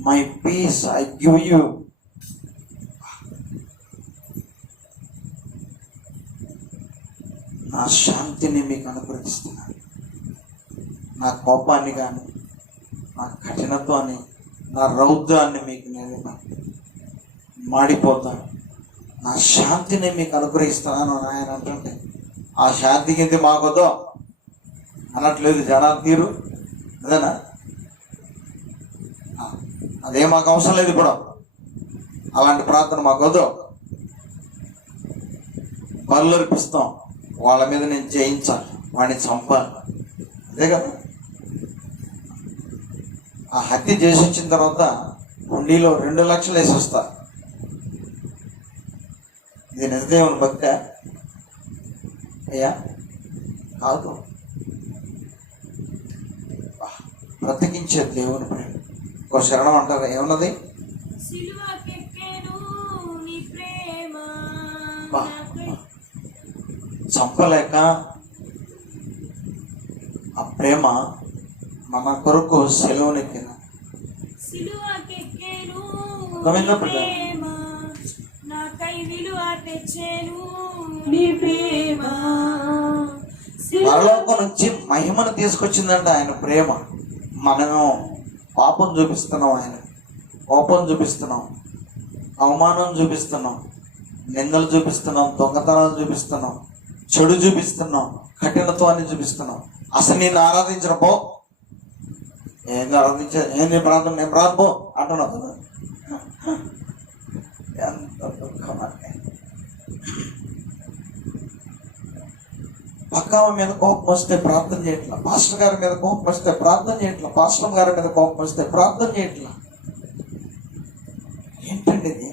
My peace I give you. నా శాంతిని మీకు అనుగ్రహిస్తున్నాను. నా కోపాన్ని కానీ, నా కఠినత్వాన్ని, నా రౌద్రాన్ని మీకు నేను మాడిపోతాను. నా శాంతిని మీకు అనుగ్రహిస్తున్నాను ఆయన అంటుంటే, ఆ శాంతి కింద మాకొద్దు అనట్లేదు జనాలు తీరు. అదేనా? అదే మాకు అవసరం లేదు. ఇప్పుడు అలాంటి ప్రార్థన మాకొద్దు. బలు అర్పిస్తాం, వాళ్ళ మీద నేను జయించాలి, వాడిని చంపాలి. అదే కదా. ఆ హత్య చేసి వచ్చిన తర్వాత హుండీలో 2 లక్షలు వేసి వస్తారు. ఇది నిజదేవుని భక్తి అయ్యా? కాదు. బ్రతికించే దేవుని ప్రేమ. ఒక శరణం అంటారు, ఏమన్నది? చంపలేక ఆ ప్రేమ మన కొరకు సెలవునెక్కిన సిలువకెక్కేను అర్థమైందా నీ పిల్ల? ప్రేమ నాకై విలువ తెచ్చేను నీ ప్రేమ పరలోకం నుంచి మహిమను తీసుకొచ్చిందంట ఆయన ప్రేమ. మనము పాపం చూపిస్తున్నాం, ఆయన కోపం చూపిస్తున్నాం, అవమానం చూపిస్తున్నాం, నిందలు చూపిస్తున్నాం, దొంగతనాలు చూపిస్తున్నాం, చెడు చూపిస్తున్నాం, కఠినత్వాన్ని చూపిస్తున్నాం. అసలు నేను ఆరాధించిన పో, ఏంది ఆరాధించే, ఏంది ప్రార్థన, నేను ప్రార్థన పో అంటున్నావు కదా. ఎంత దుఃఖం అంటే పక్కవ మీద కోపం వస్తే ప్రార్థన చేయట్లా, పాస్టర్ గారి మీద కోపం వస్తే ప్రార్థన చేయట్లా, పాస్టర్ గారి మీద కోపం వస్తే ప్రార్థన చేయట్లా. ఏంటండి ఇది?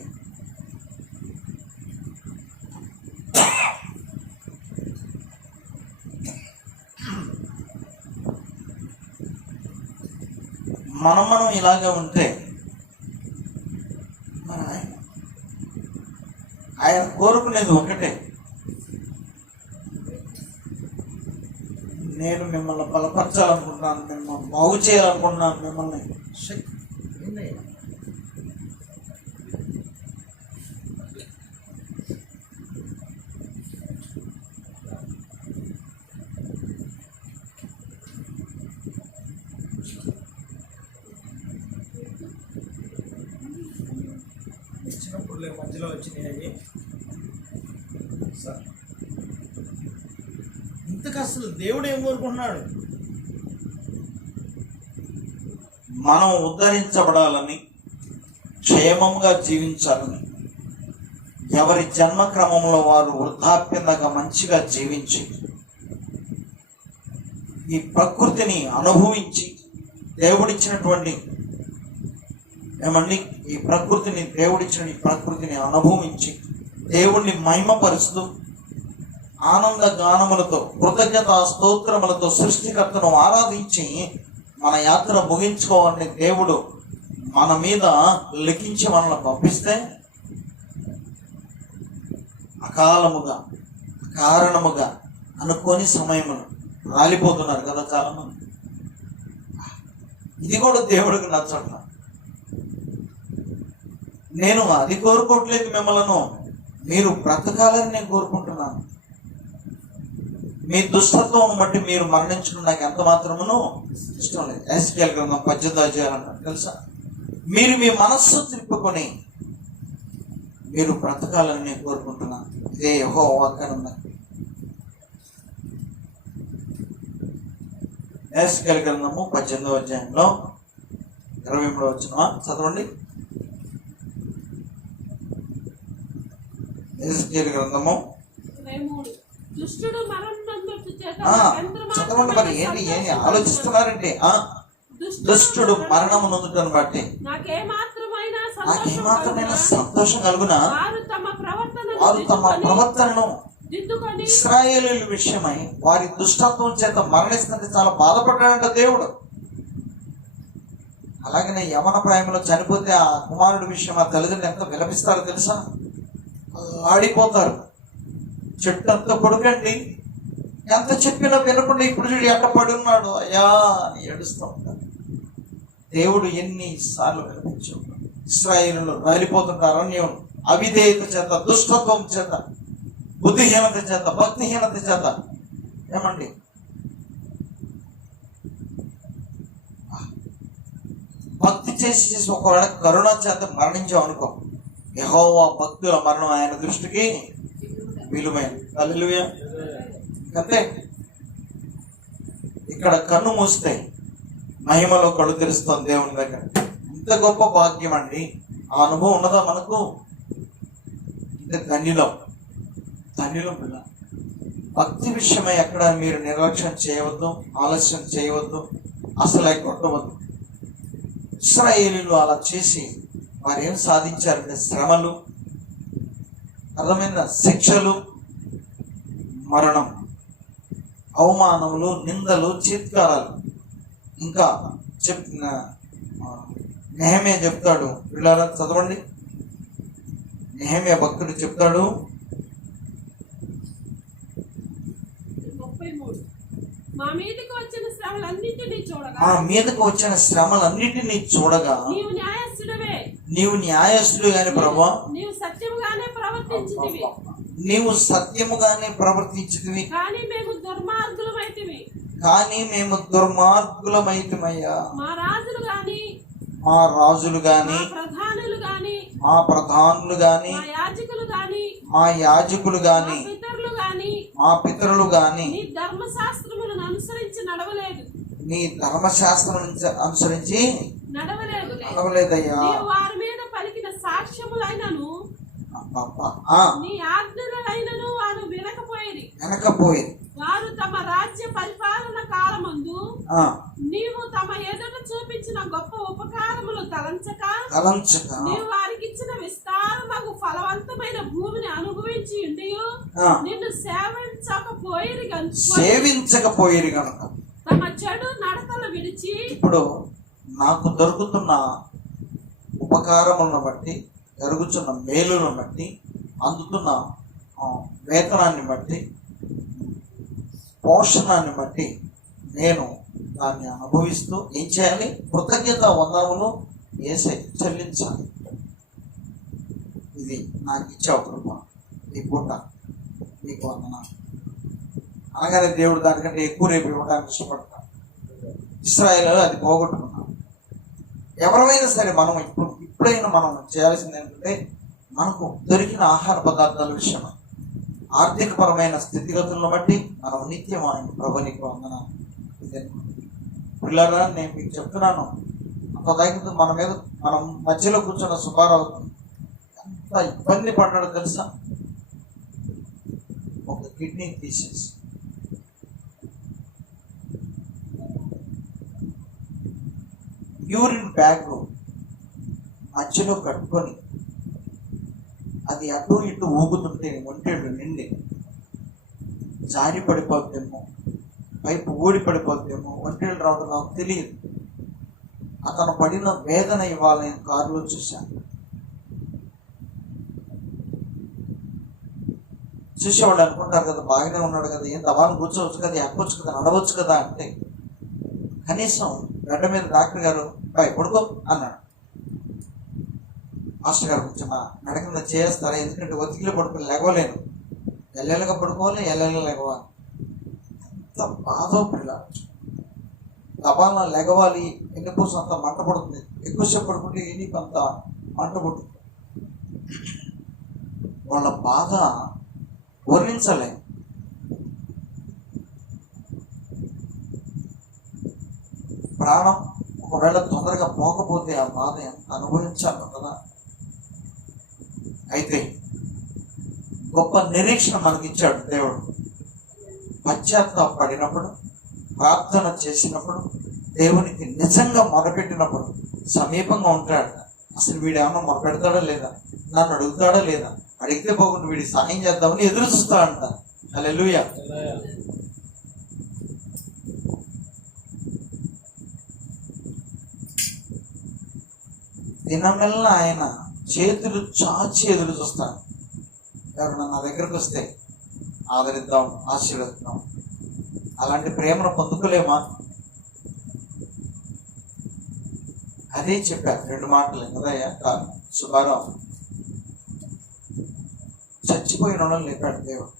మనం ఇలాగే ఉంటే మన ఆయన కోరుకునేది ఒకటే, నేను మిమ్మల్ని బలపరచాలనుకుంటున్నాను, మిమ్మల్ని బాగు చేయాలనుకుంటున్నాను, మిమ్మల్ని శక్తి ఏంటయ్యా? ఇచ్చినప్పుడు మధ్యలో వచ్చినాయి అవి. సార్ ఇంతకు అసలు దేవుడు ఏం కోరుకుంటున్నాడు? మనం ఉద్ధరించబడాలని, క్షేమంగా జీవించాలని, ఎవరి జన్మ క్రమంలో వారు వృద్ధాప్యంగా మంచిగా జీవించి ఈ ప్రకృతిని అనుభవించి దేవుడిచ్చినటువంటి ఏమండి ఈ ప్రకృతిని అనుభవించి దేవుణ్ణి మహిమపరుస్తూ ఆనంద గానములతో కృతజ్ఞత స్తోత్రములతో సృష్టికర్తను ఆరాధించి మన యాత్ర ముగించుకోవాలని దేవుడు మన మీద లిఖించి మనల్ని పంపిస్తే కారణముగా అనుకోని సమయములు రాలిపోతున్నారు కదా చాలా మంది. ఇది కూడా దేవుడికి నచ్చట్ల. నేను అది కోరుకోవట్లేదు మిమ్మల్ని, మీరు బ్రతకాలని నేను కోరుకుంటున్నాను. మీ దుష్టత్వం బట్టి మీరు మరణించడం నాకు ఎంత మాత్రమును ఇష్టం లేదు. ఎస్కేల్ గ్రంథం 18వ అధ్యాయం తెలుసా? మీరు మీ మనస్సు తిప్పుకొని మీరు బ్రతకాలని నేను కోరుకుంటున్నాను. ఇదే యెహోవా వాక్యం ఉంది. ఎస్కేల్ గ్రంథము 18వ అధ్యాయంలో 23వ వచనం చదవండి. ఎస్కేల్ గ్రంథము 23. దుష్టుడు మరణమందుట చేత చదవండి. మరి ఏంటి ఆలోచిస్తున్నారంటే దుష్టుడు మరణము నొందుటను బట్టి నాకేమాత్రమైన సంతోషం కలుగునా వారు తమ ప్రవర్తనను దిద్దుకొని ఇశ్రాయేలీయుల విషయమై వారి దుష్టత్వం చేత మరణిస్తుంటే చాలా బాధపడ్డాడంట దేవుడు. అలాగనే యవన ప్రాయంలో చనిపోతే ఆ కుమారుడి విషయం ఆ తల్లిదండ్రులు ఎంత విలపిస్తారో తెలుసా? ఆడిపోతారు. చెట్టు అంతా కొడుకండి, ఎంత చెప్పినా వినకుండా ఇప్పుడు చూడు ఎట్ట పడి ఉన్నాడు అయ్యా అని ఏడుస్తూ ఉంటారు. దేవుడు ఎన్నిసార్లు వినిపించాడు. ఇశ్రాయేలులో రాలిపోతుంటారు అరణ్యం అవిధేయత చేత, దుష్టత్వం చేత, బుద్ధిహీనత చేత, భక్తిహీనత చేత. ఏమండి భక్తి చేసి ఒకవేళ కరుణ చేత మరణించాం అనుకో, యెహోవా భక్తుల మరణం ఆయన దృష్టికి విలువైన. హల్లెలూయా. అంతే. ఇక్కడ కన్ను మూస్తే మహిమలో కళ్ళు తెరుస్తాం దేవుని దగ్గర. ఇంత గొప్ప భాగ్యం అండి. ఆ అనుభవం ఉన్నదా మనకు? ఇంత ధన్యులం పిల్ల. భక్తి విషయమై ఎక్కడ మీరు నిర్లక్ష్యం చేయవద్దు, ఆలస్యం చేయవద్దు, అసలు కొట్టవద్దు. ఇశ్రాయేలీయులు అలా చేసి వారు ఏం సాధించారంటే శ్రమలు, అర్థమైన శిక్షలు, మరణం, అవమానములు, నిందలు, చీత్కారాలు. ఇంకా చెప్పిన నెహెమ్యా చెప్తాడు, పిల్లల చదవండి. నెహెమ్యా భక్తుడు చెప్తాడు 33. మా మీదకి వచ్చిన శ్రమలన్నింటినీ చూడగా మా మీదకు వచ్చిన శ్రమలన్నిటినీ చూడగా నీవు న్యాయస్థుడవే. నీవు న్యాయస్తుడు గాని ప్రభా, నీవు సత్యముగానే ప్రవర్తించితివి. నీవు సత్యముగానే ప్రవర్తించితివి, కానీ మేము దుర్మార్గులమైతివి. కానీ మేము దుర్మార్గులమైతిమయ్యా. మా రాజులు గాని, మా రాజులు గాని, మా ప్రధానులు గాని, మా ప్రధానులు గాని, మా యాజకులు గాని, మా యాజకులు మా గాని, పితరులు గాని మా పితరులు గాని నీ ధర్మశాస్త్రములను అనుసరించి నడవలేదు. నీ ధర్మశాస్త్రం అనుసరించి నడవలేదు. నడవలేదయ్యా. నీవు వారి మీద పలికిన సాక్ష్యములైనను అబ్బబ్బా. నీ ఆజ్ఞలైనను వారు వినకపోయిరి. వెనకపోయింది. వారు తమ రాజ్య పరిపాలన కాలమందు ఆ, నీవు తమ ఎదుట చూపించిన గొప్ప ఉపకారములు తలంచక తలంచక నీవు వారికి ఇచ్చిన విస్తారమగు ఫలవంతమైన భూమిని అనుభవించి ఉండియు ఆ, నిన్ను సేవించకపోయిరి గనుక సేవించకపోయేది కనుక తమ చెడు నడతలు విడిచి ఇప్పుడు నాకు దొరుకుతున్న ఉపకారములను బట్టి, జరుగుతున్న మేలులను బట్టి, అందుతున్న వేతనాన్ని బట్టి, పోషణాన్ని బట్టి నేను దాన్ని అనుభవిస్తూ ఏం చేయాలి? కృతజ్ఞత వందనములు యేసయ్యకు చెల్లించాలి. ఇది నాకు ఇచ్చావు కృప, ఈ పూట నీకు వందనాలు అనగానే దేవుడు దానికంటే ఎక్కువ రేపు ఇవ్వడానికి ఇష్టపడతాడు. ఇశ్రాయేలు అది పోగొట్టుకున్నాం. ఎవరైనా సరే మనం ఇప్పుడైనా మనం చేయాల్సింది ఏంటంటే, మనకు దొరికిన ఆహార పదార్థాల విషయమై ఆర్థికపరమైన స్థితిగతులను బట్టి మనం నిత్యం ఆయన ప్రభునికి వందనాలు. పిల్లరా, నేను మీకు చెప్తున్నాను, అంత దగ్గర మన మీద మనం మధ్యలో కూర్చున్న సుబ్బారావు ఎంత ఇబ్బంది పడ్డాడో తెలుసా? ఒక కిడ్నీ తీసేసి యూరిన్ బ్యాగ్ మధ్యలో కట్టుకొని అది అటు ఇటు ఊగుతుంటే ఒంటేడు నిండి జారి పడిపోద్దేమో, పైపు ఊడి పడిపోద్దేమో, ఒంటేళ్ళు రావడం నాకు తెలియదు. అతను పడిన వేదన ఇవాళ నేను కారులో చూశాను. చూసేవాళ్ళు అనుకుంటారు కదా, బాగానే ఉన్నాడు కదా, ఏం దవాన్ని కూర్చోవచ్చు కదా, ఎక్కొచ్చు కదా, నడవచ్చు కదా అంటే, కనీసం గడ్డ మీద డాక్టర్ గారు బాయ్ పడుకో అన్నాడు. మాస్టర్ గారు కొంచెం నడకన చేస్తారా, ఎందుకంటే ఒత్తికిలో పడుకొని లేగవలేను, ఎల్లెలుగా పడుకోవాలి, ఎల్లెలు లేగవాలి. ఎంత బాధో పిల్ల, దబాలను లెగవాలి, ఎన్నికోసం అంత మంట పడుతుంది, ఎక్కువసేపు పడుకుంటే ఎన్నికి అంత మంట పడుతుంది. వాళ్ళ బాధ వర్ణించలే. ప్రాణం ఒకవేళ తొందరగా పోకపోతే ఆ బాధ ఎంత అనుభవించాలి కదా. అయితే గొప్ప నిరీక్షణ మనకిచ్చాడు దేవుడు. పశ్చాత్తాపడినప్పుడు, ప్రార్థన చేసినప్పుడు, దేవునికి నిజంగా మొరపెట్టినప్పుడు సమీపంగా ఉంటాడు. అసలు వీడు ఏమన్నా మొరపెడతాడా లేదా, నన్ను అడుగుతాడా లేదా, అడిగితే పోకుండా వీడి సాయం చేద్దామని ఎదురు చూస్తాడంట. హల్లెలూయా. దినమెల్లా ఆయన చేతులు చాచి ఎదురు చూస్తాను. ఎవరన్నా నా దగ్గరకు వస్తే ఆదరిద్దాం, ఆశీర్వదిద్దాం. అలాంటి ప్రేమను పొందుకోలేమా? అదే చెప్పారు 2 మాటలు కదయ్యా. సుబ్బారావు చచ్చిపోయిన వాళ్ళని లేపాడు దేవుడు.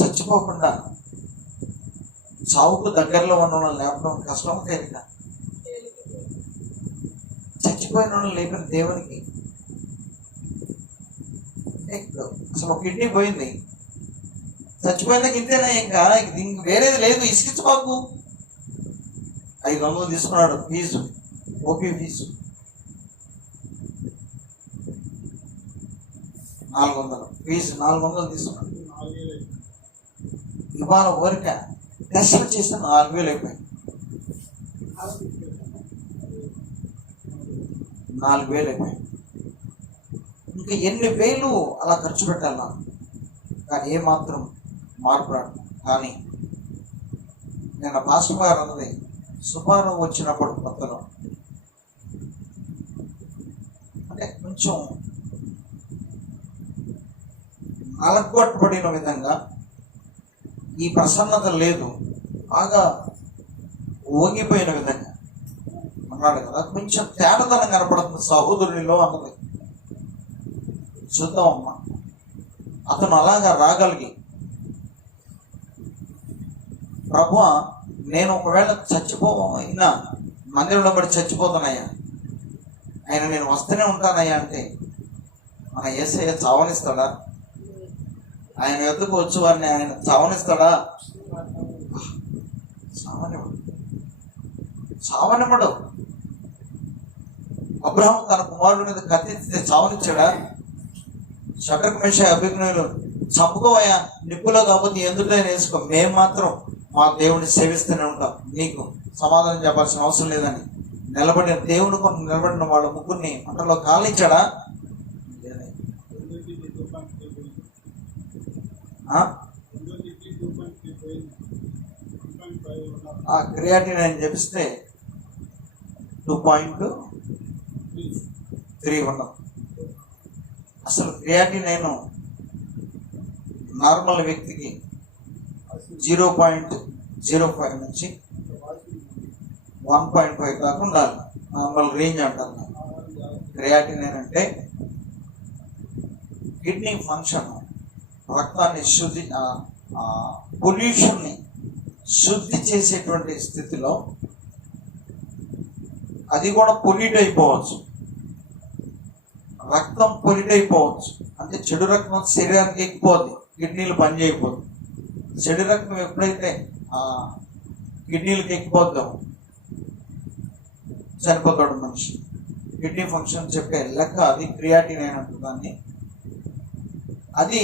చచ్చిపోకుండా చావుకు దగ్గరలో ఉన్న వాళ్ళని లేపడం కష్టం తేలిక. చచ్చిపోయిన వాళ్ళని లేపిన దేవునికి అసలు ఒక కిడ్నీ పోయింది, చచ్చిపోయినాక ఇంతేనా, ఇంకా దీనికి వేరేది లేదు, ఇసుకించబాకు. 500 తీసుకున్నాడు ఫీజు, ఓపీ ఫీజు 400, ఫీజు 400 తీసుకున్నాడు. ఇవాళ ఊరిక టెస్ట్లు చేస్తే 4000 అయిపోయింది. 4000 అయిపోయింది. ఇంకా ఎన్ని వేలు అలా ఖర్చు పెట్టాలి నాకు, కానీ ఏమాత్రం మార్పు రాదు. కానీ నేను పాస్టర్ గారు అన్నది, సుబ్బారావు వచ్చినప్పుడు కొత్తలో అంటే కొంచెం నలగొట్టబడిన విధంగా ఈ ప్రసన్నత లేదు, బాగా వంగిపోయిన విధంగా అన్నాడు కదా. కొంచెం తేడాతనం కనపడుతుంది సహోదరునిలో అన్నది. చూద్దామమ్మా, అతను అలాగా రాగలిగి, ప్రభువా నేను ఒకవేళ చచ్చిపోయినా మందిరంలో పడి చచ్చిపోతానయ్యా, ఆయన నేను వస్తూనే ఉంటానయ్యా అంటే మన యేసయ్య చావనిస్తాడా? ఆయన ఎద్దుకు వచ్చు వారిని ఆయన చావనిస్తాడా? చావనివ్వడు. అబ్రహాం తన కుమారుడి మీద కత్తిస్తే చావనిచ్చాడా? షడ్రక్ మేషక్ అబేద్నెగోలు చంపుకోవయ్యా, నిప్పులో కాకపోతే ఎందుకైనా వేసుకో, మేము మాత్రం మా దేవుడిని సేవిస్తూనే ఉంటాం, నీకు సమాధానం చెప్పాల్సిన అవసరం లేదని నిలబడిన దేవుని కొన్ని నిలబడిన వాళ్ళ ముగ్గురిని మంటలో కాలించాడా? ఆ క్రియాటిన్ అని చెప్పిస్తే 2.3 ఉండదు. అసలు క్రియాటిన్ నేను నార్మల్ వ్యక్తికి 0.05 నుంచి 1.5 దాకా ఉండాలి, నార్మల్ రేంజ్ అంటారు. క్రియాటిన్ అంటే కిడ్నీ ఫంక్షన్, రక్తాన్ని శుద్ధి, పొల్యూషన్ని శుద్ధి చేసేటువంటి స్థితిలో అది కూడా పొల్యూట్ అయిపోవచ్చు, రక్తం పొల్యూట్ అయిపోవచ్చు. అంటే చెడు రక్తం శరీరానికి ఎక్కిపోద్ది, కిడ్నీలు పనిచేయకపోదు. చెడు రక్తం ఎప్పుడైతే కిడ్నీలకు ఎక్కిపోద్దాం చనిపోతాడు మనిషి. కిడ్నీ ఫంక్షన్ చెప్పే లెక్క అది క్రియాటిన్ అయినట్టు దాన్ని. అది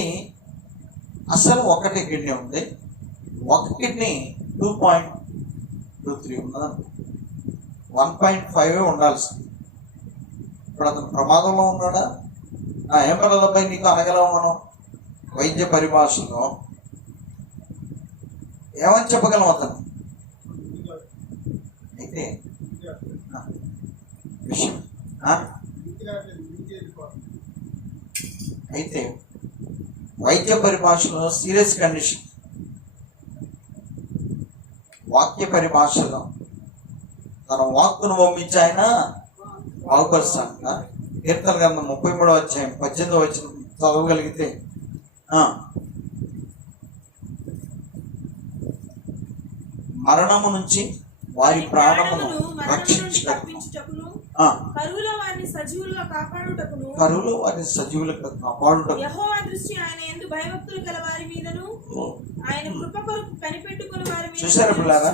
అసలు ఒకటే కిడ్నీ ఉంది, ఒక కిడ్నీ 2.23 ఉన్నదండి, 1.5 ఉండాల్సింది. ఇప్పుడు అతను ప్రమాదంలో ఉన్నాడా? ఏం పర్లేదబ్బాయి నీకు అనగలం మనం వైద్య పరిభాషలో ఏమని చెప్పగలం అతను? అయితే విషయం అయితే వైద్య పరిభాషలో సీరియస్ కండిషన్, వాక్య పరిభాషలో తన వాక్కును పంపించి ఆయన బాగుపరుస్తాక. కీర్తన గ్రంథం 33వ అధ్యాయం 18వ వచనం చదవగలిగితే, మరణము నుంచి వారి ప్రాణమును రక్షించుటకును, కరువులో వారిని సజీవులుగా కాపాడుటకు యెహోవా దృష్టి ఆయన యందు భయభక్తులు గల వారి మీదను ఆయన కృప కొరకు కనిపెట్టుకుని వారి మీద. చూశారా పిల్లారా?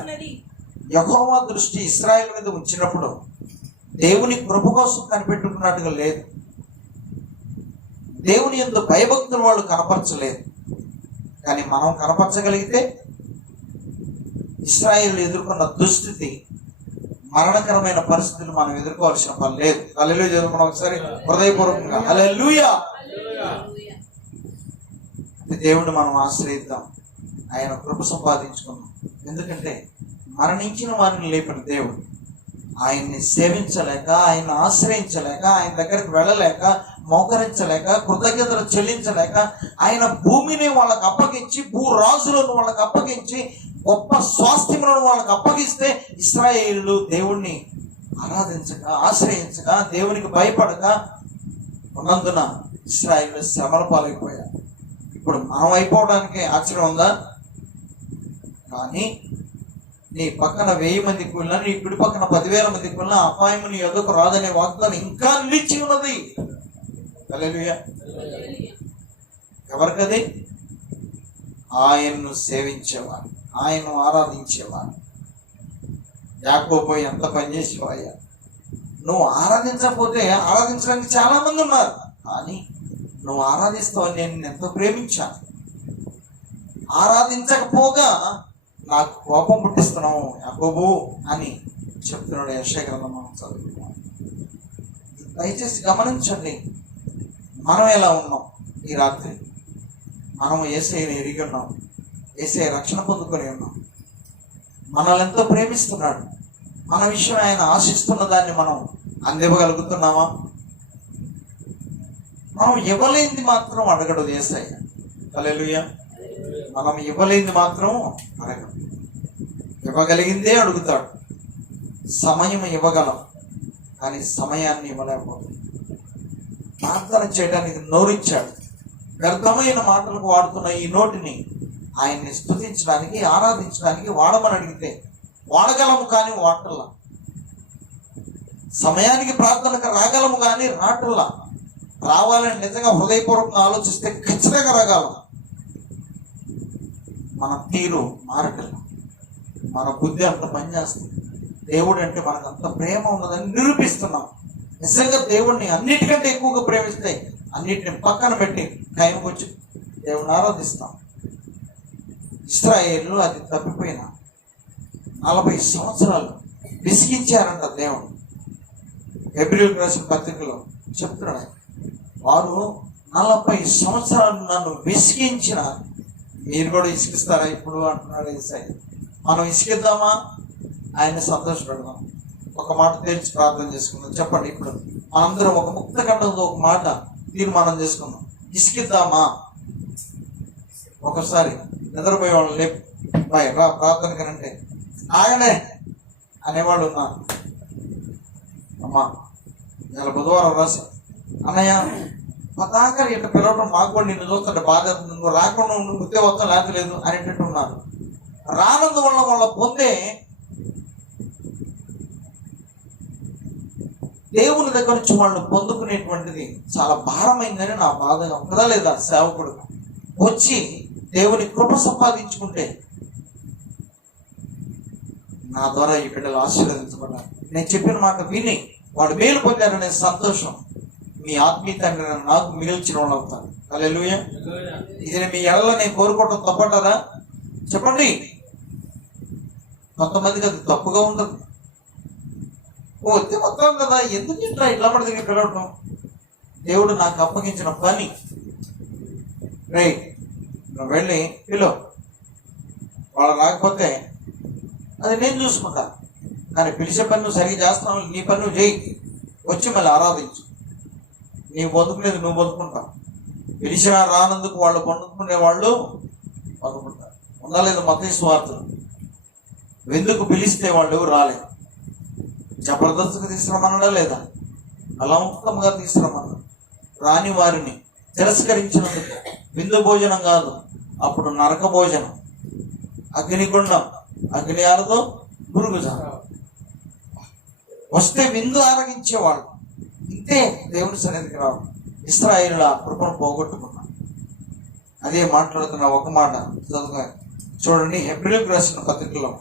యెహోవా దృష్టి ఇశ్రాయేలు మీద ఉంచినప్పుడు దేవుని కృప కోసం కనిపెట్టుకున్నట్టుగా లేదు, దేవుని యందు భయభక్తులు వాళ్ళు కనపరచలేదు. కానీ మనం కనపరచగలిగితే ఇశ్రాయేలు ఎదుర్కొన్న దుస్థితి, మరణకరమైన పరిస్థితులు మనం ఎదుర్కోవాల్సిన పని లేదు. హల్లెలూయా చదువుకున్నాం ఒకసారి హృదయపూర్వకంగా. హల్లెలూయా. దేవుడు మనం ఆశ్రయిద్దాం, ఆయన కృప సంపాదించుకున్నాం. ఎందుకంటే మరణించిన వారిని లేపిన దేవుడు, ఆయన్ని సేవించలేక, ఆయన ఆశ్రయించలేక, ఆయన దగ్గరికి వెళ్ళలేక, మోకరించలేక, కృతజ్ఞతలు చెల్లించలేక, ఆయన భూమిని వాళ్ళకి అప్పగించి, భూరాజులను వాళ్ళకి అప్పగించి, గొప్ప స్వాస్థ్యములను వాళ్ళకి అప్పగిస్తే ఇశ్రాయేలు దేవుణ్ణి ఆరాధించక, ఆశ్రయించక, దేవునికి భయపడక ఉన్నందున ఇశ్రాయేలు శ్రమల పాలైపోయారు. ఇప్పుడు మనం అయిపోవడానికి ఆశ్చర్యం ఉందా? కానీ నీ పక్కన 1000 మంది కూలినా, నీ కుడి పక్కన 10,000 మంది కూలినా అపాయము నీ ఎదుకు రాదనే వాగ్దానం ఇంకా నిలిచి ఉన్నది. హల్లెలూయా. ఎవరికది? ఆయన్ను సేవించేవారు, ఆయన్ను ఆరాధించేవారు. యాకోబు ఎంత పనిచేసేవాయ్యా, నువ్వు ఆరాధించకపోతే ఆరాధించడానికి చాలా మంది ఉన్నారు, కానీ నువ్వు ఆరాధిస్తావని నేను ఎంతో ప్రేమించాను. ఆరాధించకపోగా నాకు కోపం పుట్టిస్తున్నావు యాకోబు అని చెప్తున్నాడు యెషయా గ్రంథం మనం చదువుకున్నాం. దయచేసి గమనించండి, మనం ఎలా ఉన్నాం ఈ రాత్రి. మనం యేసయ్యని ఎరిగి ఉన్నాం, యేసయ్య రక్షణ పొందుకొని ఉన్నాం. మనల్ని ఎంతో ప్రేమిస్తున్నాడు, మన విషయం ఆయన ఆశిస్తున్న దాన్ని మనం అందివ్వగలుగుతున్నామా? మనం ఇవ్వలేనిది మాత్రం అడగడు యేసయ్య. హల్లెలూయా. మనం ఇవ్వలేనిది మాత్రం అడగం, ఇవ్వగలిగిందే అడుగుతాడు. సమయం ఇవ్వగలం కానీ సమయాన్ని ఇవ్వలేకపోతుంది. ప్రార్థన చేయడానికి నోరిచ్చాడు. వ్యర్థమైన మాటలకు వాడుతున్న ఈ నోటిని ఆయన్ని స్తుతించడానికి, ఆరాధించడానికి వాడమని అడిగితే వాడగలము కానీ వాటల్లా. సమయానికి ప్రార్థనకు రాగలము కానీ రాటల్లా. రావాలని నిజంగా హృదయపూర్వకంగా ఆలోచిస్తే ఖచ్చితంగా రాగలం. మన తీరు మారటల్లా, మన బుద్ధి అంత పనిచేస్తుంది. దేవుడు అంటే మనకు అంత ప్రేమ ఉన్నదని నిరూపిస్తున్నాం. నిజంగా దేవుడిని అన్నిటికంటే ఎక్కువగా ప్రేమిస్తే అన్నిటిని పక్కన పెట్టి టైంకి వచ్చి దేవుడిని ఆరాధిస్తాం. ఇశ్రాయేలు అది తప్పిపోయిన 40 సంవత్సరాలు విసిగించారంట దేవుడు. హెబ్రీయులకు రాసిన పత్రికలో చెప్తున్నాడు, వారు 40 సంవత్సరాలు నన్ను విసిగించిన, మీరు కూడా ఇసిగిస్తారా ఇప్పుడు అంటున్నాడు యేసయ్య. మనం ఇసిగిద్దామా? ఆయన సంతోషపెడదాం. ఒక మాట తెలిసి ప్రార్థన చేసుకుందాం. చెప్పండి, ఇప్పుడు మనందరం ఒక ముక్త కంఠంతో ఒక మాట తీర్మానం చేసుకుందాం. ఇసిగిద్దామా? ఒకసారి నిద్రపోయే వాళ్ళు లేపు, బాయ్ రా ప్రార్థనకనంటే ఆగనే అనేవాళ్ళు ఉన్నారు. అమ్మా ఇలా బుధవారం రాసి అన్నయ్య పతాకరి ఇట్లా పిలవడం మాకు కూడా నిన్ను చూస్తుంటే బాధ, నువ్వు రాకుండా ఉండి ముద్దే వస్తాం లేకపోలేదు అనేటట్టు ఉన్నారు. రానందువల్ల వాళ్ళ పొందే దేవుని దగ్గర నుంచి వాళ్ళు పొందుకునేటువంటిది చాలా భారమైందని నా బాధగా ఉంటుందా లేదా? సేవకుడు వచ్చి దేవుని కృప సంపాదించుకుంటే నా ద్వారా ఈ బిడ్డలు ఆశీర్వదించబడ్డారు. నేను చెప్పిన మాట విని వాడు మేలు పొందారనే సంతోషం మీ ఆత్మీయ తండ్రి నాకు మిగిల్చిన వాళ్ళు అవుతారు. హల్లెలూయా. ఇది మీ ఎడలో నేను కోరుకోవటం తప్పంటారా? చెప్పండి. కొంతమందికి అది తప్పుగా ఉండదు. వచ్చి మొత్తం కదా, ఎందుకు ఇట్లా ఇట్లా మన దగ్గర పిలవటం? దేవుడు నాకు అప్పగించిన పని. రే నువ్వు వెళ్ళి పిలో, వాళ్ళు రాకపోతే అది నేను చూసుకుంటా, కానీ పిలిచే పని నువ్వు సరిగ్గా చేస్తున్నావు, నీ పని నువ్వు చేయి, వచ్చి మళ్ళీ ఆరాధించు. నీవు బతుకునేది నువ్వు బతుకుంటావు. పిలిచినా రానందుకు వాళ్ళు పొందుకునే వాళ్ళు బతుకుంటారు. ఉండలేదు మత్తయి సువార్తలు, ఎందుకు పిలిస్తే వాళ్ళు రాలేదు. జబర్దస్త్గా తీసుకురమన్నాడా లేదా? బలవంతంగా తీసుకురమన్నా. రాని వారిని తిరస్కరించినందుకు విందు భోజనం కాదు, అప్పుడు నరక భోజనం, అగ్నిగుండం, అగ్ని ఆరదో గురుగుజ. వస్తే విందు ఆరగించేవాడు. ఇంతే దేవుని సన్నిధికి రావడం. ఇశ్రాయేలుల కృపను పోగొట్టుకున్నాం. అదే మాట్లాడుతున్న ఒక మాట చదువుగా చూడండి. హెబ్రీయులకు రాసిన పత్రికలో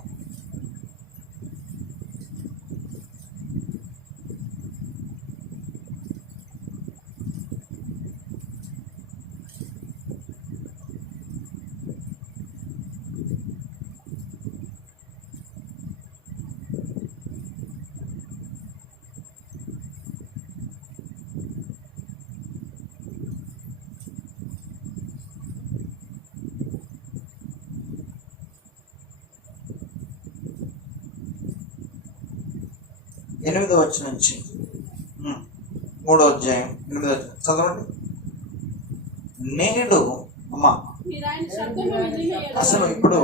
8వ వచనం నుంచి 3వ అధ్యాయం 8వ వచనం చదవండి. నేడు అమ్మా అసలు ఇప్పుడు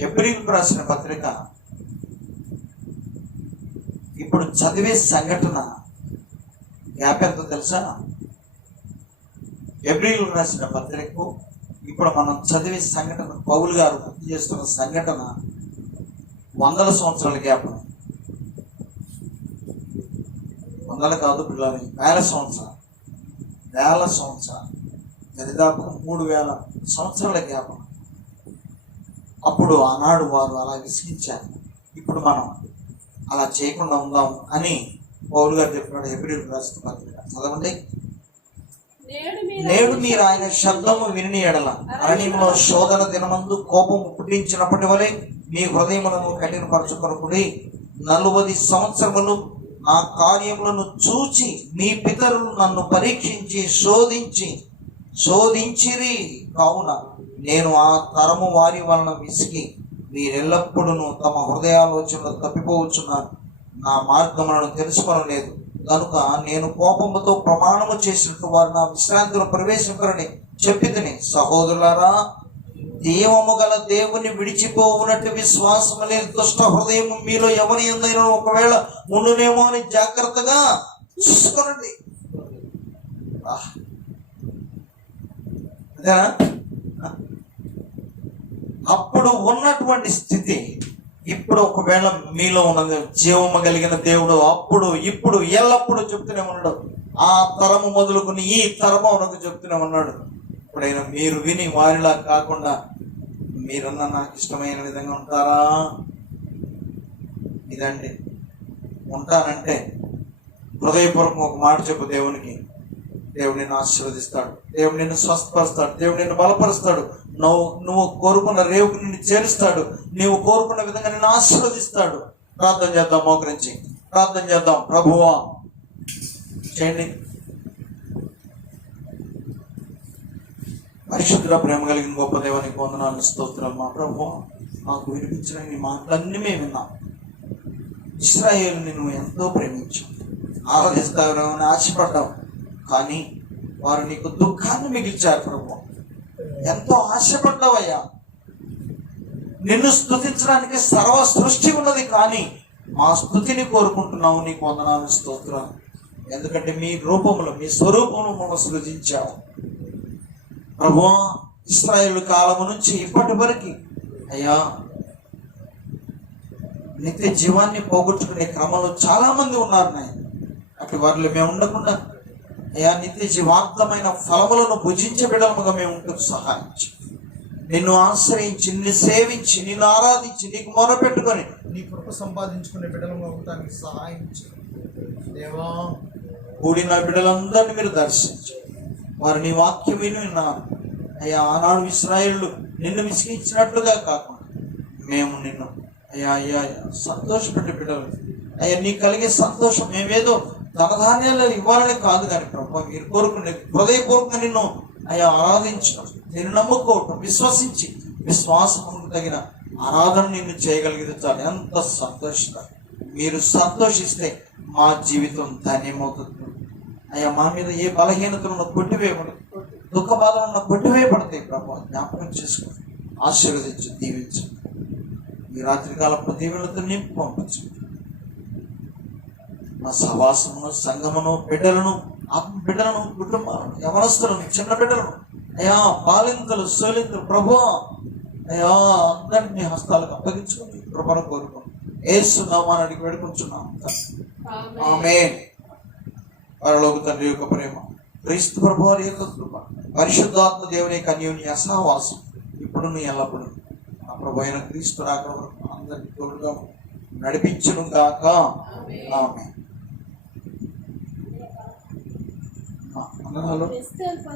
హెబ్రీయులకు రాసిన పత్రిక ఇప్పుడు చదివే సంఘటన గ్యాప్ ఎంత తెలుసా? హెబ్రీయులకు రాసిన పత్రికకు ఇప్పుడు మనం చదివే సంఘటన, పౌలు గారు గుర్తు చేస్తున్న సంఘటన 100 సంవత్సరాల గ్యాప్. 100 కాదు పిల్లలు, 1000 సంవత్సరాలు, 1000 సంవత్సరాలు, దరిదాపు 3000 సంవత్సరాల గ్యాప్. అప్పుడు ఆనాడు వారు అలా విసిగించారు. ఇప్పుడు మనం అలా చేయకుండా ఉందాం అని పౌలు గారు చెప్పినాడు. హెబ్రీయులకు రాసిన పత్రిక చదవండి. నేడు మీరు ఆయన శబ్దము విని ఎడల అరణ్యంలో శోధన దినమందు కోపం పుట్టించినప్పటి వలె మీ హృదయములను కఠినపరచుకొనుకుడి. 40 సంవత్సరములు నా కార్యములను చూచి మీ పితరులు నన్ను పరీక్షించి శోధించిరి కావున నేను ఆ తరము వారి వలన విసిగి వీరెల్లప్పుడూ తమ హృదయాలోచనలు తప్పిపోవచ్చున్నారు, నా మార్గములను తెలుసుకొనలేదు. కనుక నేను కోపముతో ప్రమాణము చేసినట్టు వారు నా విశ్రాంతిలో ప్రవేశింపరని చెప్పితిని. సహోదరులారా, జీవము గల దేవుని విడిచిపోవునట్టు విశ్వాసం లేని దుష్ట హృదయం మీలో ఎవరి ఎందైనా ఒకవేళ ఉండునేమో అని జాగ్రత్తగా చూసుకోనండి. అదేనా? అప్పుడు ఉన్నటువంటి స్థితి ఇప్పుడు ఒకవేళ మీలో ఉన్నది. జీవము కలిగిన దేవుడు అప్పుడు ఇప్పుడు ఎల్లప్పుడూ చెప్తూనే ఉన్నాడు. ఆ తరము మొదలుకొని ఈ తరము ఉన్నది చెప్తూనే ఉన్నాడు. ఎప్పుడైనా మీరు విని వారిలా కాకుండా మీరన్నా నాకు ఇష్టమైన విధంగా ఉంటారా? ఇదండి ఉంటానంటే హృదయపూర్వకం ఒక మాట చెప్పు దేవునికి. దేవుడు నిన్ను ఆశీర్వదిస్తాడు, దేవుడు నిన్ను స్వస్థపరుస్తాడు, దేవుడు నిన్ను బలపరుస్తాడు. నువ్వు కోరుకున్న రేవుకు నిన్ను చేరుస్తాడు, నువ్వు కోరుకున్న విధంగా నిన్ను ఆశీర్వదిస్తాడు. ప్రార్థన చేద్దాం, మోకరించి ప్రార్థన చేద్దాం. ప్రభువా చేయండి. పరిశుద్ధ ప్రేమ కలిగిన గొప్ప దేవానికి వందనాలు, స్తోత్రాలు. మా ప్రభువా, మాకు వినిపించిన నీ మాటలన్నీ మేము విన్నాం. ఇశ్రాయేలుని నువ్వు ఎంతో ప్రేమించావు, ఆరాధిస్తావు, ఆశపడ్డావు. కానీ వారు నీకు దుఃఖాన్ని మిగిల్చారు. ప్రభు, ఎంతో ఆశపడ్డావయ్యా. నిన్ను స్తుతించడానికి సర్వ సృష్టి ఉన్నది, కానీ మా స్తుతిని కోరుకుంటున్నావు. నీకు వందనాలు, స్తోత్రాలు. ఎందుకంటే మీ రూపంలో, మీ స్వరూపంలో మమ్మల్ని సృజించావు. ప్రభు, ఇశ్రాయేలు కాలము నుంచి ఇప్పటి వరకు అయ్యా నిత్య జీవాన్ని పోగొట్టుకునే క్రమంలో చాలా మంది ఉన్నారు నాయన. అటు వారిలో మేము ఉండకుండా అయ్యా నిత్య జీవార్థమైన ఫలములను భుజించబిడముగా మేము ఉంటూ సహాయించి, నిన్ను ఆశ్రయించి, నిన్ను సేవించి, నిన్ను ఆరాధించి, నీకు మొరపెట్టుకొని నీ కృప సంపాదించుకునే బిడ్డలంగా ఉండటానికి సహాయం చేయి దేవా. కూడిన బిడ్డలందరినీ మీరు దర్శించి వారు నీ వాక్యం విని విన్నారు అయ్యా. ఆనాడు ఇశ్రాయేలు నిన్ను విసిగించినట్లుగా కాకుండా మేము నిన్ను అయ్యా అయ్యా సంతోషపెట్టే బిడ్డలు అయ్యా. నీకు కలిగే సంతోషం మేమేదో ధనధాన్యాలు ఇవ్వాలని కాదు, కానీ ప్రభు మీరు కోరుకునే హృదయపూర్వకంగా నిన్ను అయ్యా ఆరాధించడం, నిన్ను నమ్ముకోవటం, విశ్వసించి విశ్వాసముకు తగిన ఆరాధన నిన్ను చేయగలిగితే చాలు. ఎంత సంతోషంగా మీరు సంతోషిస్తే మా జీవితం ధన్యమవుతుంది అయ్యా. మా మీద ఏ బలహీనతలను కొట్టివేయబడి, దుఃఖ బాధలను కొట్టివేయబడతాయి. ప్రభు జ్ఞాపకం చేసుకుని ఆశీర్వదించి దీవించు. ఈ రాత్రికాలపు దీవెనలతో నింపు పంపించు. మా సహవాసమును, సంఘమును, బిడ్డలను, ఆత్మ బిడ్డలను, కుటుంబాలను, యవనస్తులను, చిన్న బిడ్డలను అయ్యా, బాలింతలు, సోలింతలు ప్రభు అయ్యా అందరినీ హస్తాలకు అప్పగించుకుని కృపను కోరుకుని యేసు నామమున అడిగి వేడుకుంటున్నాం. ఆమేన్. పరలోక తండ్రి యొక్క ప్రేమ, క్రీస్తు ప్రభువారి యొక్క కృప, పరిశుద్ధాత్మ దేవుని యొక్క అన్యోన్య సహవాసం ఇప్పుడు ఎల్లప్పుడు ఆ ప్రభు అయిన క్రీస్తు రాకడ వరకు అందరికీ తోడుగా నడిపించును గాక. ఆమేన్.